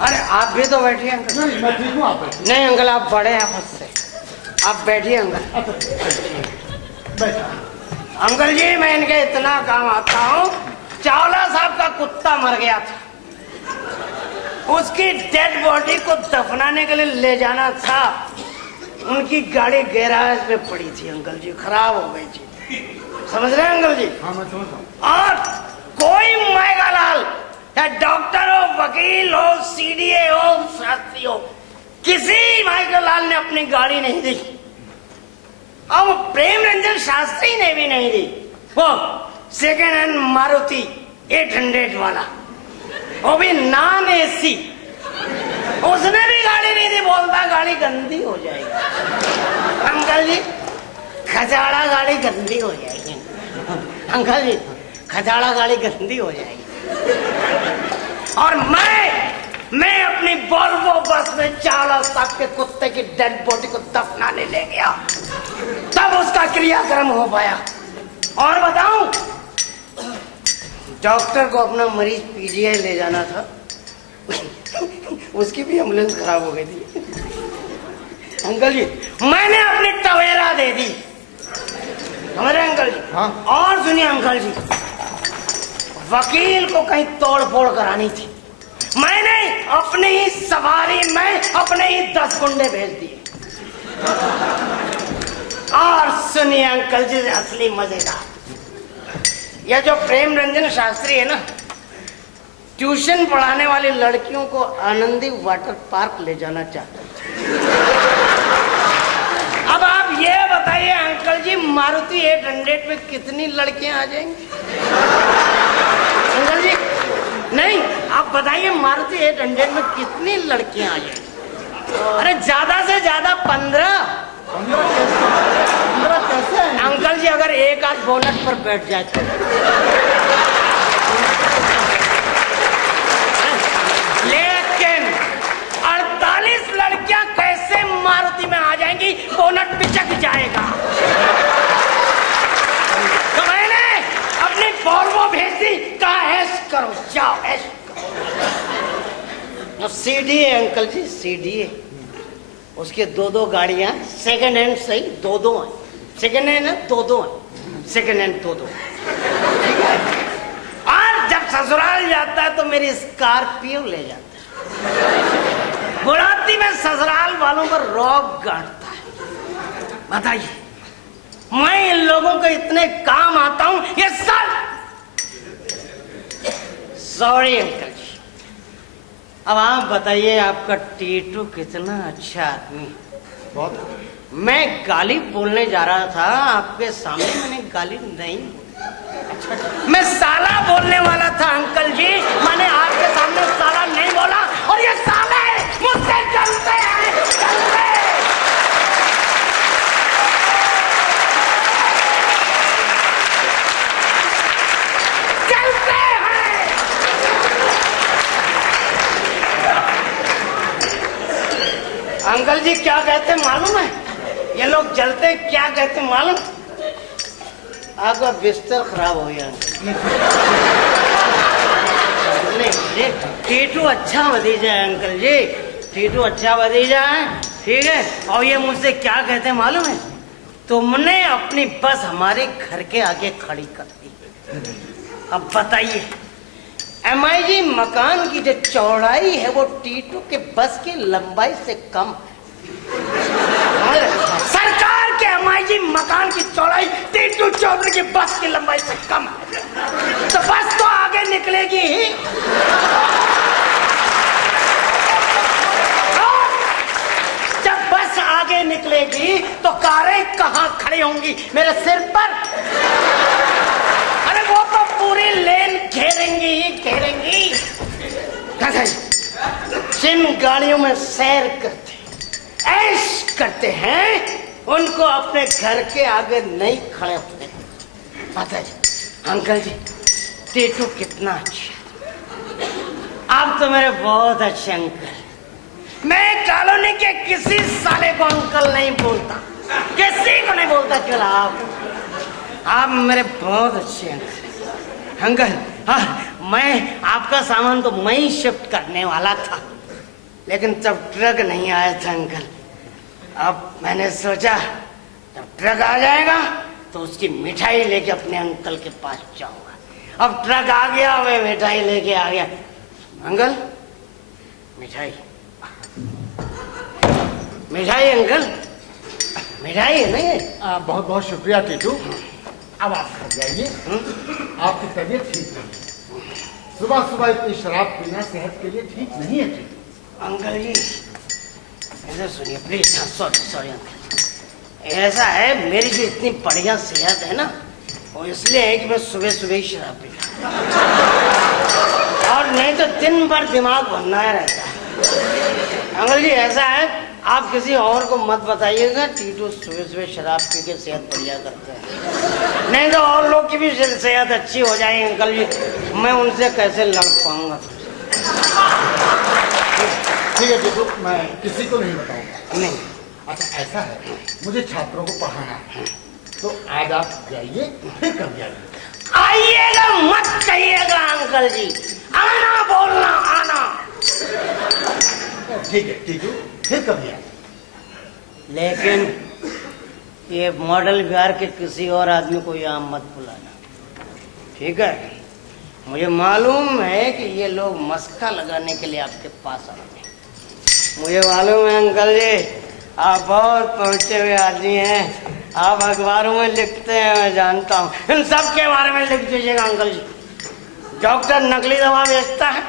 अरे आप भी तो बैठिए अंकल। नहीं मैं ठीक हूँ, आप बैठिए। नहीं अंकल आप बड़े हैं मुझसे, आप बैठिए अंकल। बैठो। अंकल जी मैं इनके इतना काम आता हूँ, चावला साहब का कुत्ता मर गया था, उसकी डेड बॉडी को दफनाने के लिए ले जाना था। उनकी गाड़ी गैराज में पड़ी थी अंकल जी, खराब हो गई थी। समझ रहे हैं अंकल जी? हाँ मैं समझ रहा हूँ। और कोई माएगा लाल या डॉक्टर हो, वकील हो, सीडीए हो, शास्त्री हो, किसी माएगा लाल ने अपनी गाड़ी नहीं दी। अब प्रेम रंजन शास्त्री ने भी नहीं दी। वो सेकेंड हैंड मारुति 800 वाला, वो भी नॉन एसी, उसने भी गाड़ी नहीं दी। बोलता गाड़ी गंदी हो जाएगी। अंकल जी खचाड़ा गाड़ी गंदी हो जाएगी। अंकल जी खचाड़ा गाड़ी गंदी हो जाएगी। और मैं अपनी वॉल्वो बस में चावला साहब के कुत्ते की डेड बॉडी को दफनाने ले गया, तब उसका क्रियाक्रम हो पाया। और बताऊं, डॉक्टर को अपना मरीज पीजीआई ले जाना था, उसकी भी एम्बुलेंस खराब हो गई थी। अंकल जी मैंने अपनी टवेरा दे दी। हमारे अंकल जी। हाँ। और सुनिए अंकल जी, वकील को कहीं तोड़ फोड़ करानी थी, मैंने अपनी ही सवारी में अपने ही 10 गुंडे भेज दिए। और सुनिए अंकल जी असली मजेदार, यह जो प्रेम रंजन शास्त्री है ना, ट्यूशन पढ़ाने वाली लड़कियों को आनंदी वाटर पार्क ले जाना चाहता है। अब आप ये बताइए अंकल जी, मारुति 800 में कितनी लड़कियां आ जाएंगी? अंकल जी नहीं, आप बताइए मारुति 800 में कितनी लड़कियां आ जाएंगी? अरे ज्यादा से ज्यादा 15। 15 कैसे? अंकल जी अगर एक आध बोनट पर बैठ जाए तो। लेकिन 48 लड़कियां कैसे मारुति में आ जाएंगी? बोनट पिचक जाएगा। तो मैंने अपनी वॉल्वो भेज दी, कहा ऐश करो, जाओ ऐश करो। सीडीए अंकल जी, सीडीए, उसके 2-2 गाड़ियां, सेकंड हैंड सही 2-2 हैं, सेकंड हैंड 2-2 हैं, सेकंड हैंड 2-2, ठीक है। और जब ससुराल जाता है तो मेरी स्कॉर्पियो ले जाता है, बुढ़ाती में ससुराल वालों पर रौब गांठता है। बताइए, मैं इन लोगों के इतने काम आता हूं, ये सब। सॉरी अंकल जी। अब आप बताइए, आपका टीटू कितना अच्छा आदमी है। बहुत मैं गाली बोलने जा रहा था, आपके सामने मैंने गाली नहीं, मैं साला बोलने वाला था अंकल जी। मैंने आपके सामने साला नहीं बोला, और ये साले मुझसे चलते हैं, चलते। चलते हैं। अंकल जी क्या कहते मालूम है? ये लोग जलते क्या कहते मालूम? आपका बिस्तर खराब हो गया। नहीं, टीटू अच्छा भतीजा है अंकल जी, टीटू अच्छा भतीजा है, ठीक है। और ये मुझसे क्या कहते मालूम है? तुमने अपनी बस हमारे घर के आगे खड़ी कर दी। अब बताइए, MIG मकान की जो चौड़ाई है वो टीटू के बस की लंबाई से कम है। सरकार के MIG मकान की चौड़ाई टीटू चौधरी की बस की लंबाई से कम है, तो बस तो आगे निकलेगी ही। जब बस आगे निकलेगी तो कारें कहाँ खड़ी होंगी? मेरे सिर पर। अरे वो तो पूरी लेन घेरेंगी ही घेरेंगी। जिन गाड़ियों में सैर करते ऐश करते हैं, उनको अपने घर के आगे नहीं खड़े होते। पता है अंकल जी, टीटू कितना अच्छा। आप तो मेरे बहुत अच्छे अंकल। मैं कॉलोनी के किसी साले को अंकल नहीं बोलता, किसी को नहीं बोलता। केवल आप मेरे बहुत अच्छे अंकल। अंकल, हाँ, मैं आपका सामान तो मैं ही शिफ्ट करने वाला था, लेकिन तब ट्रक नहीं आया था अंकल। अब मैंने सोचा जब ट्रक आ जाएगा तो उसकी मिठाई लेके अपने अंकल के पास जाऊंगा। अब ट्रक आ गया, मैं मिठाई लेके आ गया। अंकल, मिठाई, मिठाई अंकल, मिठाई है ना ये? बहुत बहुत शुक्रिया टीटू। अब आप घर जाइए, आपकी तबीयत ठीक नहीं। सुबह सुबह इतनी शराब पीना सेहत के लिए ठीक नहीं है टीटू। अंकल जी इधर सुनिए प्लीज। सॉरी सॉरी अंकल, ऐसा है मेरी जो इतनी बढ़िया सेहत है ना, वो इसलिए है कि मैं सुबह सुबह ही शराब पीता, और नहीं तो दिन भर दिमाग बनना रहता है। अंकल जी ऐसा है, आप किसी और को मत बताइएगा टीटू सुबह सुबह शराब पी के सेहत बढ़िया करते हैं, नहीं तो और लोग की भी सेहत अच्छी हो जाएगी। अंकल जी मैं उनसे कैसे लड़ पाऊंगा? ठीक है टीटू, मैं किसी को नहीं बताऊंगा। नहीं। अच्छा ऐसा है, मुझे छात्रों को पढ़ाना है, तो आज आप जाइए, फिर कभी आइए। आइएगा मत कहिएगा अंकल जी, आना बोलना आना। ठीक है टीटू, फिर कभी आइए। लेकिन ये मॉडल बिहार के किसी और आदमी को यहाँ मत बुलाना, ठीक है? मुझे मालूम है कि ये लोग मस्का लगाने के लिए आपके पास आते हैं। मुझे मालूम है अंकल जी, आप बहुत पहुंचे हुए आदमी हैं, आप अखबारों में लिखते हैं, मैं जानता हूँ। इन सब के बारे में लिख दीजिएगा अंकल जी। डॉक्टर नकली दवा बेचता है,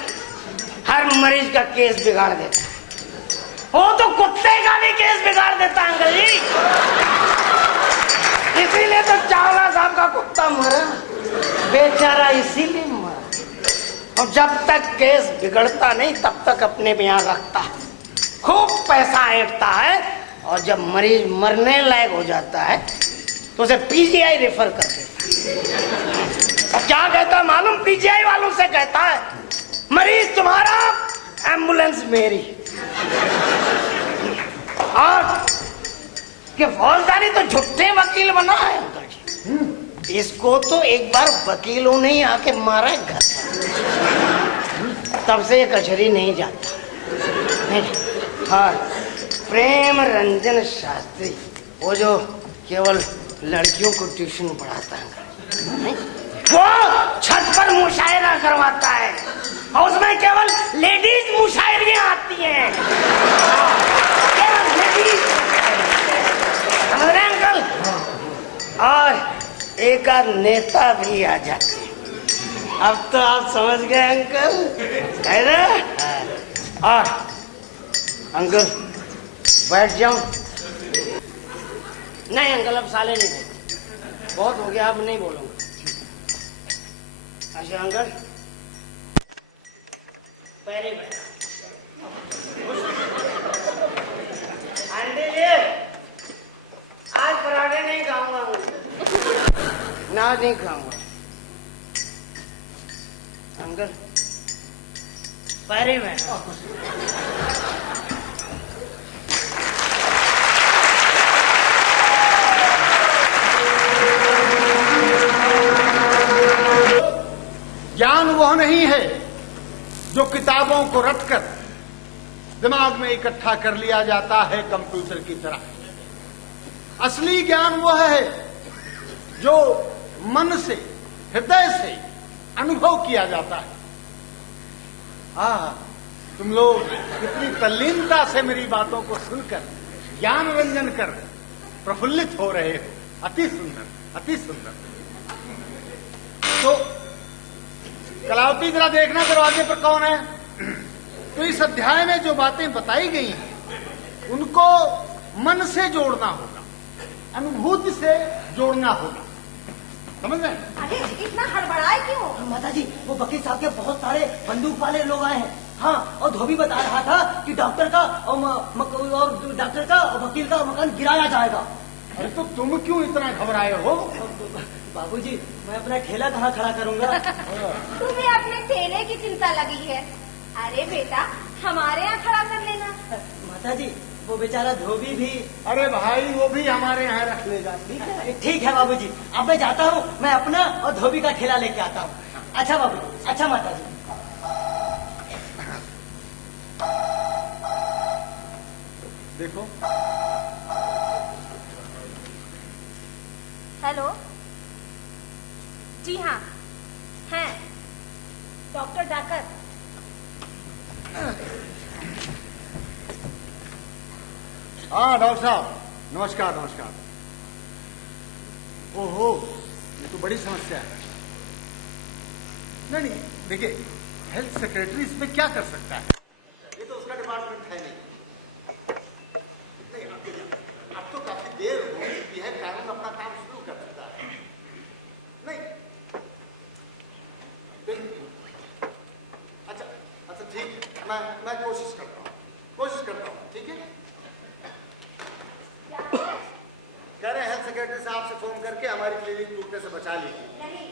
हर मरीज का केस बिगाड़ देता है, वो तो कुत्ते का भी केस बिगाड़ देता है अंकल जी। इसीलिए तो चावला साहब का कुत्ता मरा, बेचारा इसीलिए मरा। और जब तक केस बिगड़ता नहीं तब तक अपने में यहाँ रखता है, खूब पैसा ऐंठता है, और जब मरीज मरने लायक हो जाता है तो उसे PGI रेफर कर देता है। और क्या कहता है मालूम? PGI वालों से कहता है, मरीज तुम्हारा, एम्बुलेंस मेरी। और कि फौजदारी तो झूठे वकील बना है अंकल जी। इसको तो एक बार वकीलों ने ही आके मारा है घर, तब से ये कचहरी नहीं जाता। नहीं। हाँ, प्रेम रंजन शास्त्री, वो जो केवल लड़कियों को ट्यूशन पढ़ाता है, नहीं? वो छत पर मुशायरा करवाता है और उसमें केवल लेडीज मुशायरियां आती हैं। केवल लेडीज, समझ रहे हैं अंकल? और एक आध नेता भी आ जाते हैं। अब तो आप समझ गए अंकल, है ना? और अंकल बैठ जाऊं? नहीं अंकल, अब साले नहीं थे, बहुत हो गया, अब नहीं बोलूंगा। अच्छा अंकल, पहले बैठा अंडे लिए, आज पराठे नहीं खाऊंगा, ना नहीं खाऊंगा। अंकल पहले बैठा। ज्ञान वह नहीं है जो किताबों को रटकर दिमाग में इकट्ठा कर लिया जाता है कंप्यूटर की तरह। असली ज्ञान वह है जो मन से, हृदय से अनुभव किया जाता है। तुम लोग कितनी तल्लीनता से मेरी बातों को सुनकर ज्ञान रंजन कर प्रफुल्लित हो रहे हो। अति सुंदर, अति सुंदर। तो कलावती, जरा देखना दरवाजे पर कौन है। तो इस अध्याय में जो बातें बताई गई हैं उनको मन से जोड़ना होगा, अनुभूति से जोड़ना होगा, समझ रहे हैं? अरे इतना हड़बड़ाए क्यों? माता जी, वो वकील साहब के बहुत सारे बंदूक वाले लोग आए हैं। हाँ, और धोबी बता रहा था कि डॉक्टर का और डॉक्टर का और वकील का मकान गिराया जाएगा। अरे तो तुम क्यों इतना घबराए हो? बाबूजी, मैं अपना ठेला कहाँ खड़ा करूंगा? तुम्हें अपने ठेले की चिंता लगी है। अरे बेटा, हमारे यहाँ खड़ा कर लेना। माता जी, वो बेचारा धोबी भी। अरे भाई, वो भी हमारे यहाँ रख लेगा। ठीक है बाबूजी, अब मैं जाता हूँ, मैं अपना और धोबी का ठेला लेके आता हूँ। अच्छा बाबूजी, अच्छा माता जी। देखो, हेलो, जी हाँ, हैं डॉक्टर डाकर। हाँ डॉक्टर साहब, नमस्कार नमस्कार। ओहो, ये तो बड़ी समस्या है। नहीं नहीं, देखिए, हेल्थ सेक्रेटरी इसमें क्या कर सकता है? ये तो उसका डिपार्टमेंट है नहीं। नहीं, अब तो काफी देर हो चुकी है, कानून अपना काम शुरू कर चुका है। नहीं, अच्छा अच्छा, ठीक, मैं कोशिश करता हूँ, ठीक है? कह रहे हेल्थ सेक्रेटरी साहब से फोन करके हमारी क्लिनिक टूटने से बचा लीजिए। नहीं,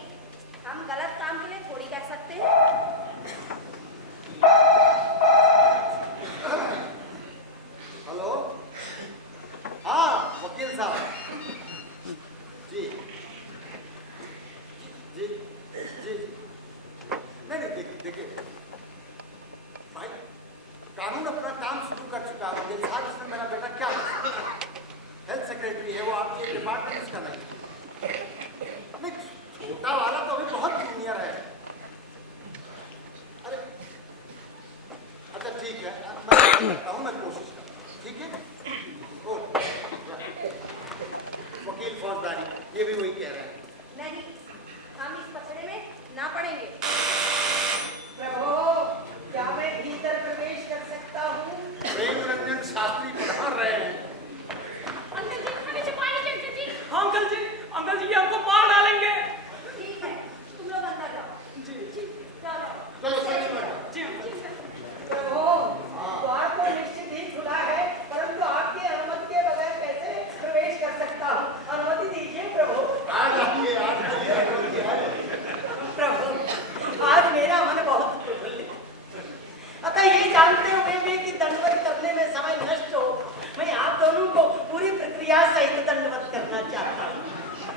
हम गलत काम के लिए थोड़ी कर सकते हैं। हेलो, हाँ वकील साहब जी जी जी जी। नहीं नहीं, देखिए भाई, कानून अपना काम शुरू कर चुका है। वकील साहब, इसमें मेरा बेटा क्या कर सकता है? हेल्थ सेक्रेटरी है वो, आपकी डिपार्टमेंट उसका नहीं। छोटा वाला तो अभी बहुत जूनियर है। अरे अच्छा ठीक है, मैं करता हूँ, मैं कोशिश करता हूँ, ठीक है? वकील फौजदारी, ये भी वही कह रहे हैं। नहीं, हम इस पचड़े में ना पड़ेंगे। प्रभु, क्या मैं भीतर प्रवेश कर सकता हूँ? प्रेम रंजन शास्त्री पधार रहे हैं। अंकल जी, हमें छुपाने चलते जी। हाँ, अंकल जी ये हमको मार डालेंगे। ठीक है, तुम लोग अंदर जाओ। जी जाओ। चलो सच में जी अंकल। प्रभु, द्वार तो निश्चित ही खुला है, परंतु आपकी अनुमति के बगैर कैसे प्रवेश कर सकता हूँ? अनुमति दीजिए प्रभु। आज आइए। प्रभु, आज मेरा मन बहुत प्रफुल्लित है। अतः ये जानते हुए भी कि दंडवत करने में समय नष्ट हो, मैं आप दोनों को पूरी प्रक्रिया सहित दंडवत करना चाहता हूँ।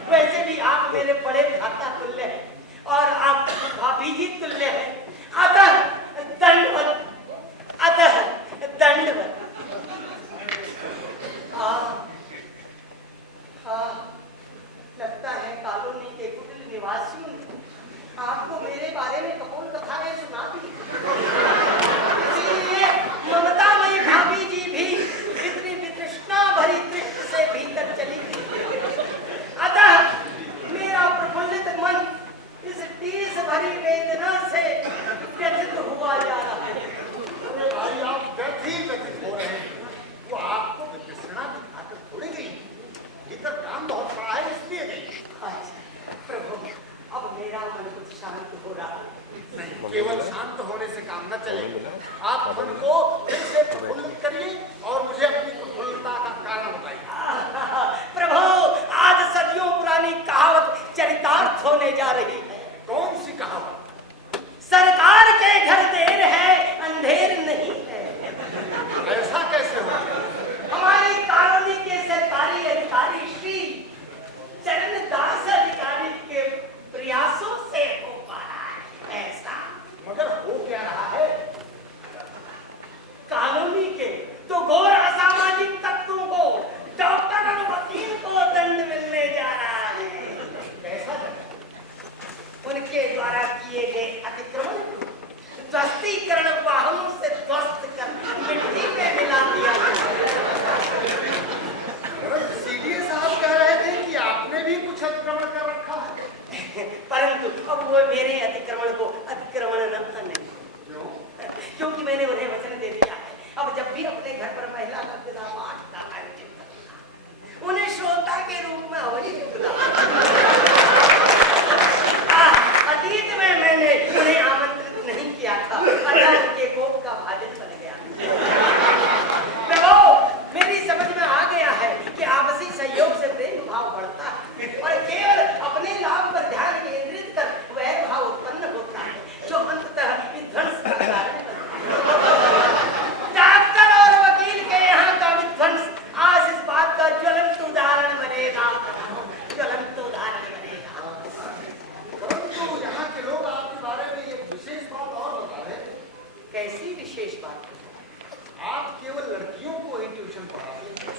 वैसे भी आप मेरे बड़े भ्राता तुल्य हैं और आप भाभी जी तुल्य हैं। अतः दंडवत, अतः दंडवत। लगता है कॉलोनी के कुटिल निवासियों ने आपको मेरे बारे में कबूल कर कथाएं सुना दी। इसीलिए ममतामयी भाभी जी भी इतनी वितृष्णा भरी दृष्टि से भीतर चली गई। अतः मेरा प्रफुल्लित मन इस टीस भरी वेदना से व्यथित हुआ जा रहा है। अरे भाई आप व्यथित हो रहे हैं। वो आपको वितृष्णा दिखाकर थोड़ी गई, भीतर काम बहुत बड़ा है इसलिए गई। अच्छा प्रभु, अब मेरा मन कुछ शांत हो रहा है। नहीं, केवल शांत होने से काम न चलेगा। आप मन को फिर से प्रफुल्लित करिए और मुझे अपनी प्रफुल्लता का कारण बताइए। प्रभु, आज सदियों पुरानी कहावत चरितार्थ होने जा रही है। कौन सी कहावत? सरकार के घर देर है, अंधेर नहीं है। ऐसा कैसे हो गया? हमारी कॉलोनी के सरकारी अधिकारी श्री चरणदास अधिकारी के प्रयासों से हो पा रहा है ऐसा। मगर हो क्या रहा है? कॉलोनी के तो घोर असामाजिक तत्वों को, डॉक्टर और वकील को दंड मिलने जा रहा है। कैसा दंड? उनके द्वारा किए गए अतिक्रमण को ध्वस्तीकरण वाहनों से ध्वस्त कर मिट्टी में मिला दिया। सीडीए साहब कह रहे थे कि आपने भी कुछ अतिक्रमण कर रखा है। परंतु अब वो मेरे अतिक्रमण को अतिक्रमण न माने। क्यों? क्योंकि मैंने उन्हें वचन दे दिया है, अब जब भी अपने घर पर महिला का विवाह का आयोजन करूंगा, उन्हें श्रोता के रूप में अवधि अतीत में मैंने उन्हें आमंत्रित नहीं किया था, अतः उनके कोप का भाजन बन गया। प्रभु, मेरी समझ में आ गया है कि आपसी सहयोग से प्रेम भाव बढ़ता है और केवल अपने लाभ पर ध्यान केंद्रित कर वह भाव उत्पन्न होता है जो अंततः विध्वंस का कारण बनता है। डॉक्टर और वकील के यहाँ का विध्वंस आज इस बात का ज्वलंत उदाहरण बनेगा, ज्वलंत उदाहरण बनेगा। परंतु यहाँ के लोग आपके बारे में एक विशेष बात और बता रहे थे। कैसी विशेष बात? आप केवल लड़कियों को ही ट्यूशन पढ़ाते हैं।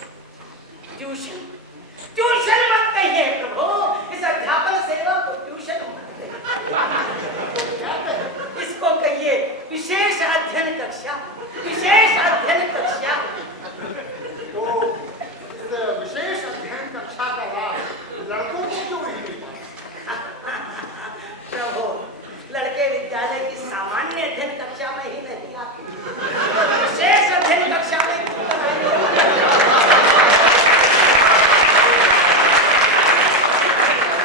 ट्यूशन? ट्यूशन मत कहिए प्रभु, इस अध्यापन सेवा को ट्यूशन मत कहिए। क्या कहें? इसको कहिए विशेष अध्ययन कक्षा, विशेष अध्ययन कक्षा। तो इस विशेष अध्ययन कक्षा का लाभ लड़कों को क्यों नहीं मिल पाता? प्रभु, लड़के विद्यालय की सामान्य अध्ययन कक्षा में ही नहीं आते, विशेष अध्ययन कक्षा में क्यों कराएंगे?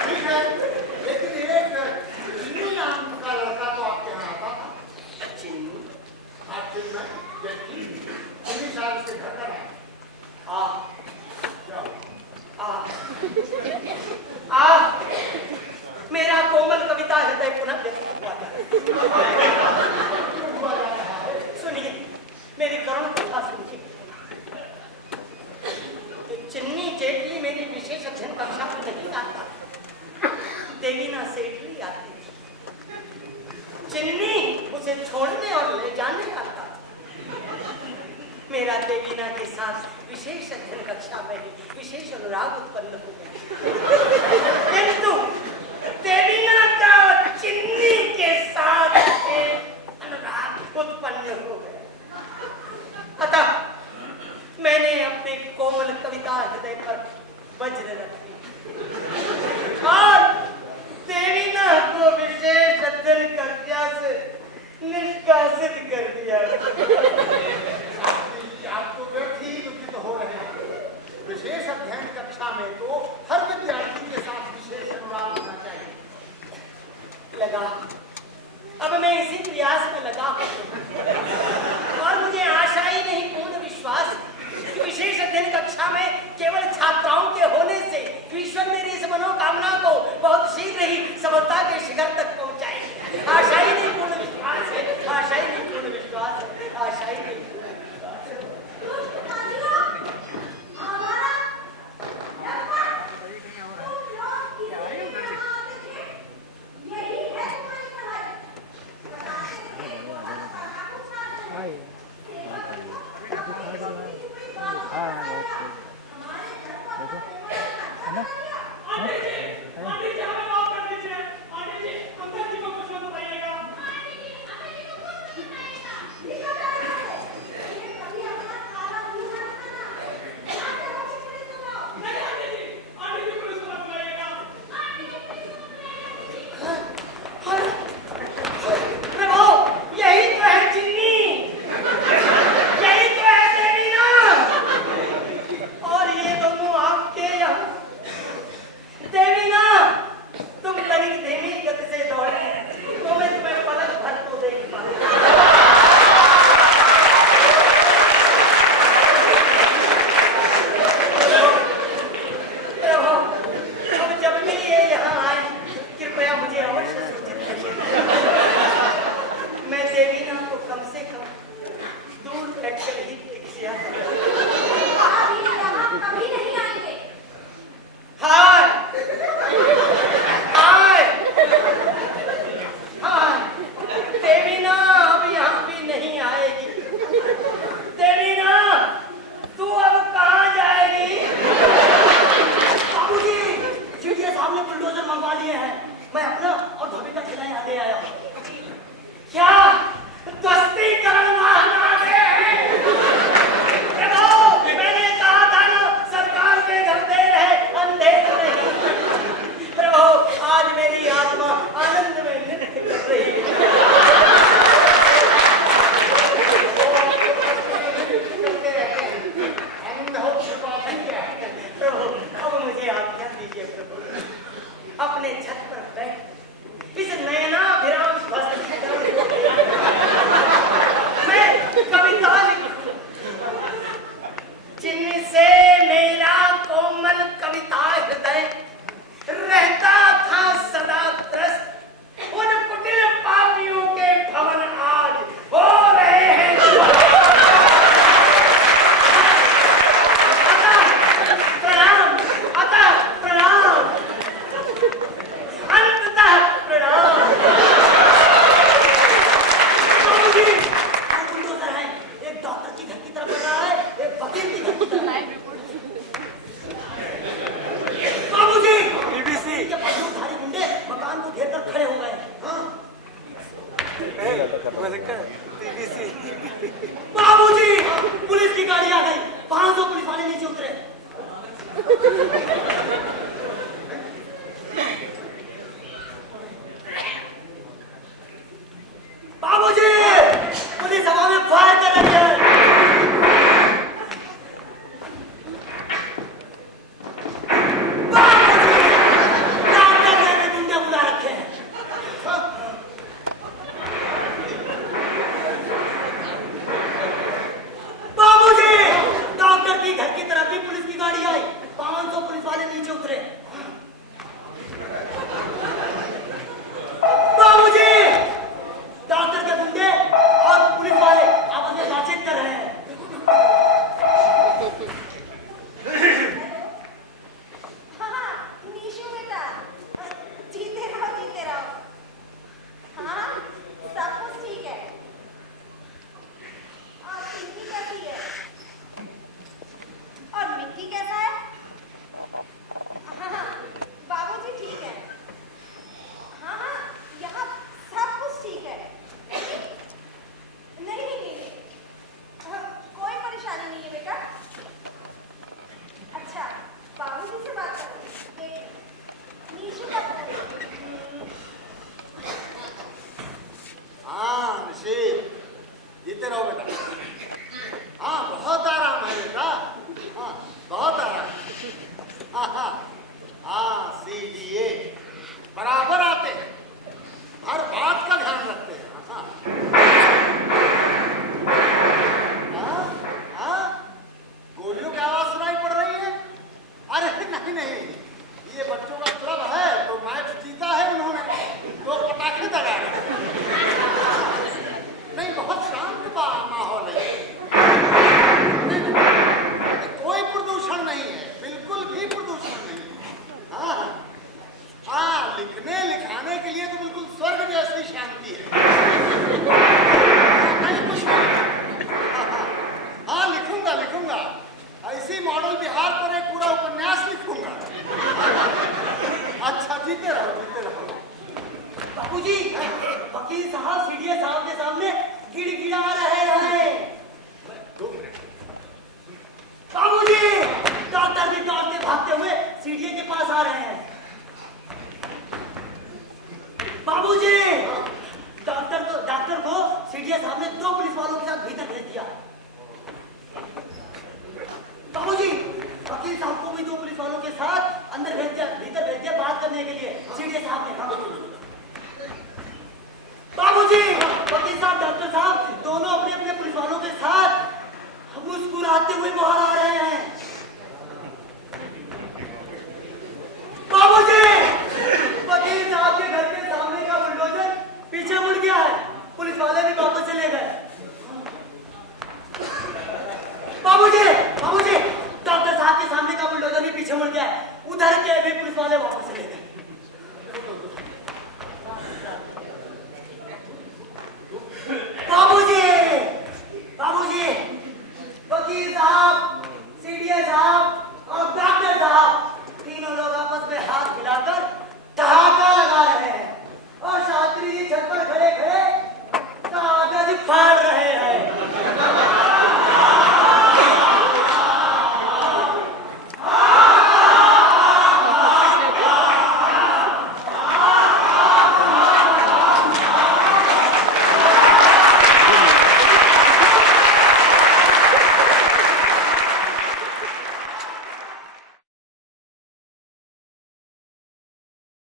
ठीक है, लेकिन एक चिन्नी नाम का लड़का तो आपके यहाँ आता था। चिन्नी? आप चिन्नी साहब से घर का नाम। क्या मेरा कोमल कविता हृदय पुनः व्यक्त हुआ जा रहा है। सुनिए, मेरी करुण कथा सुनिए। चिन्नी जेटली मेरी विशेष अध्ययन कक्षा में नहीं आता, देवीना सेठली आती थी। चिन्नी उसे छोड़ने और ले जाने आता। मेरा देवीना के साथ विशेष अध्ययन कक्षा में ही विशेष अनुराग उत्पन्न हो गया, किंतु देवीना का चिन्नी के साथ अनुराग उत्पन्न हो गया। अतः मैंने अपने कोमल कविता हृदय पर वज्र रख दी और देवीना को विशेष अध्ययन कक्षा से निष्कासित कर दिया। आप तो व्यर्थ ही दुखित हो रहे हैं। विशेष अध्ययन कक्षा में तो हर विद्यार्थी के साथ विशेष अनुराग होना चाहिए। लगा, अब मैं इसी प्रयास में लगा हूं और मुझे आशा ही नहीं पूर्ण विश्वास कि विशेष अध्ययन कक्षा में केवल छात्राओं के होने से ईश्वर मेरी इस मनोकामना को बहुत शीघ्र ही सफलता के शिखर तक पहुंचाएंगे। आशा ही नहीं पूर्ण विश्वास है, आशा ही नहीं पूर्ण विश्वास है, आशा ही नहीं पूर्ण विश्वास है। बाबूजी, पुलिस की गाड़ी आ गई। 500 पुलिस वाले नीचे उतरे। बाबूजी, पुलिस हवा में फायर कर रही है। घर की तरफ भी पुलिस की गाड़ी आई। 500 पुलिस वाले नीचे उतरे। बाबूजी, डॉक्टर के गुंडे और पुलिस वाले आपस में बातचीत कर रहे हैं। हाँ, नीशू बेटा, जीते रहो। हाँ, सब कुछ ठीक है। और पिंकी कैसी है? और मिक्की कैसा है? हाँ, बाबूजी ठीक है। हाँ, यहाँ सब कुछ ठीक है। नहीं, कोई परेशानी नहीं है बेटा। अच्छा, बाबूजी से बात करो। नीशू का हाँ निशीत, जीते रहो बेटा। हाँ, बहुत आराम है बेटा। हाँ, बहुत आराम। हाँ, CDA बराबर आते हैं, हर बात का ध्यान रखते हैं। गोलियों की आवाज सुनाई पड़ रही है? अरे नहीं, ये बच्चों का क्लब है तो मैच जीता है उन्होंने, तो पटाखे दगा रहे हैं। नहीं, बहुत शांत माहौल है। कोई प्रदूषण नहीं है, बिल्कुल भी प्रदूषण नहीं है। हाँ, लिखने लिखाने के लिए तो बिल्कुल स्वर्ग जैसी शांति है। नहीं, कुछ नहीं। हाँ, लिखूंगा। ऐसी मॉडल बिहार पर एक पूरा उपन्यास लिखूंगा। अच्छा, जीते रहो। बाबूजी, वकील साहब सीडीए साहब के सामने गिड़गिड़ा रहे हैं। 2 मिनट। बाबूजी, डॉक्टर भी दौड़ते भागते हुए सीडीए के पास आ रहे हैं। बाबूजी, डॉक्टर को सीडीए साहब ने 2 पुलिस वालों के साथ भीतर भेज दिया। बाबूजी, वकील साहब को भी 2 पुलिस वालों के साथ अंदर भीतर भेज दिया बात करने के लिए सीडीए साहब ने। बाबूजी, वकील साहब, डॉक्टर साहब दोनों अपने पुलिस वालों के साथ मुस्कुराते हुए बाहर आ रहे हैं। बाबूजी, वकील साहब के घर के सामने का बुलडोजर पीछे मुड़ गया है। पुलिस वाले भी वापस चले गए। बाबूजी, डॉक्टर साहब के सामने का बुलडोजर भी पीछे मुड़ गया है। उधर के भी पुलिस वाले वापस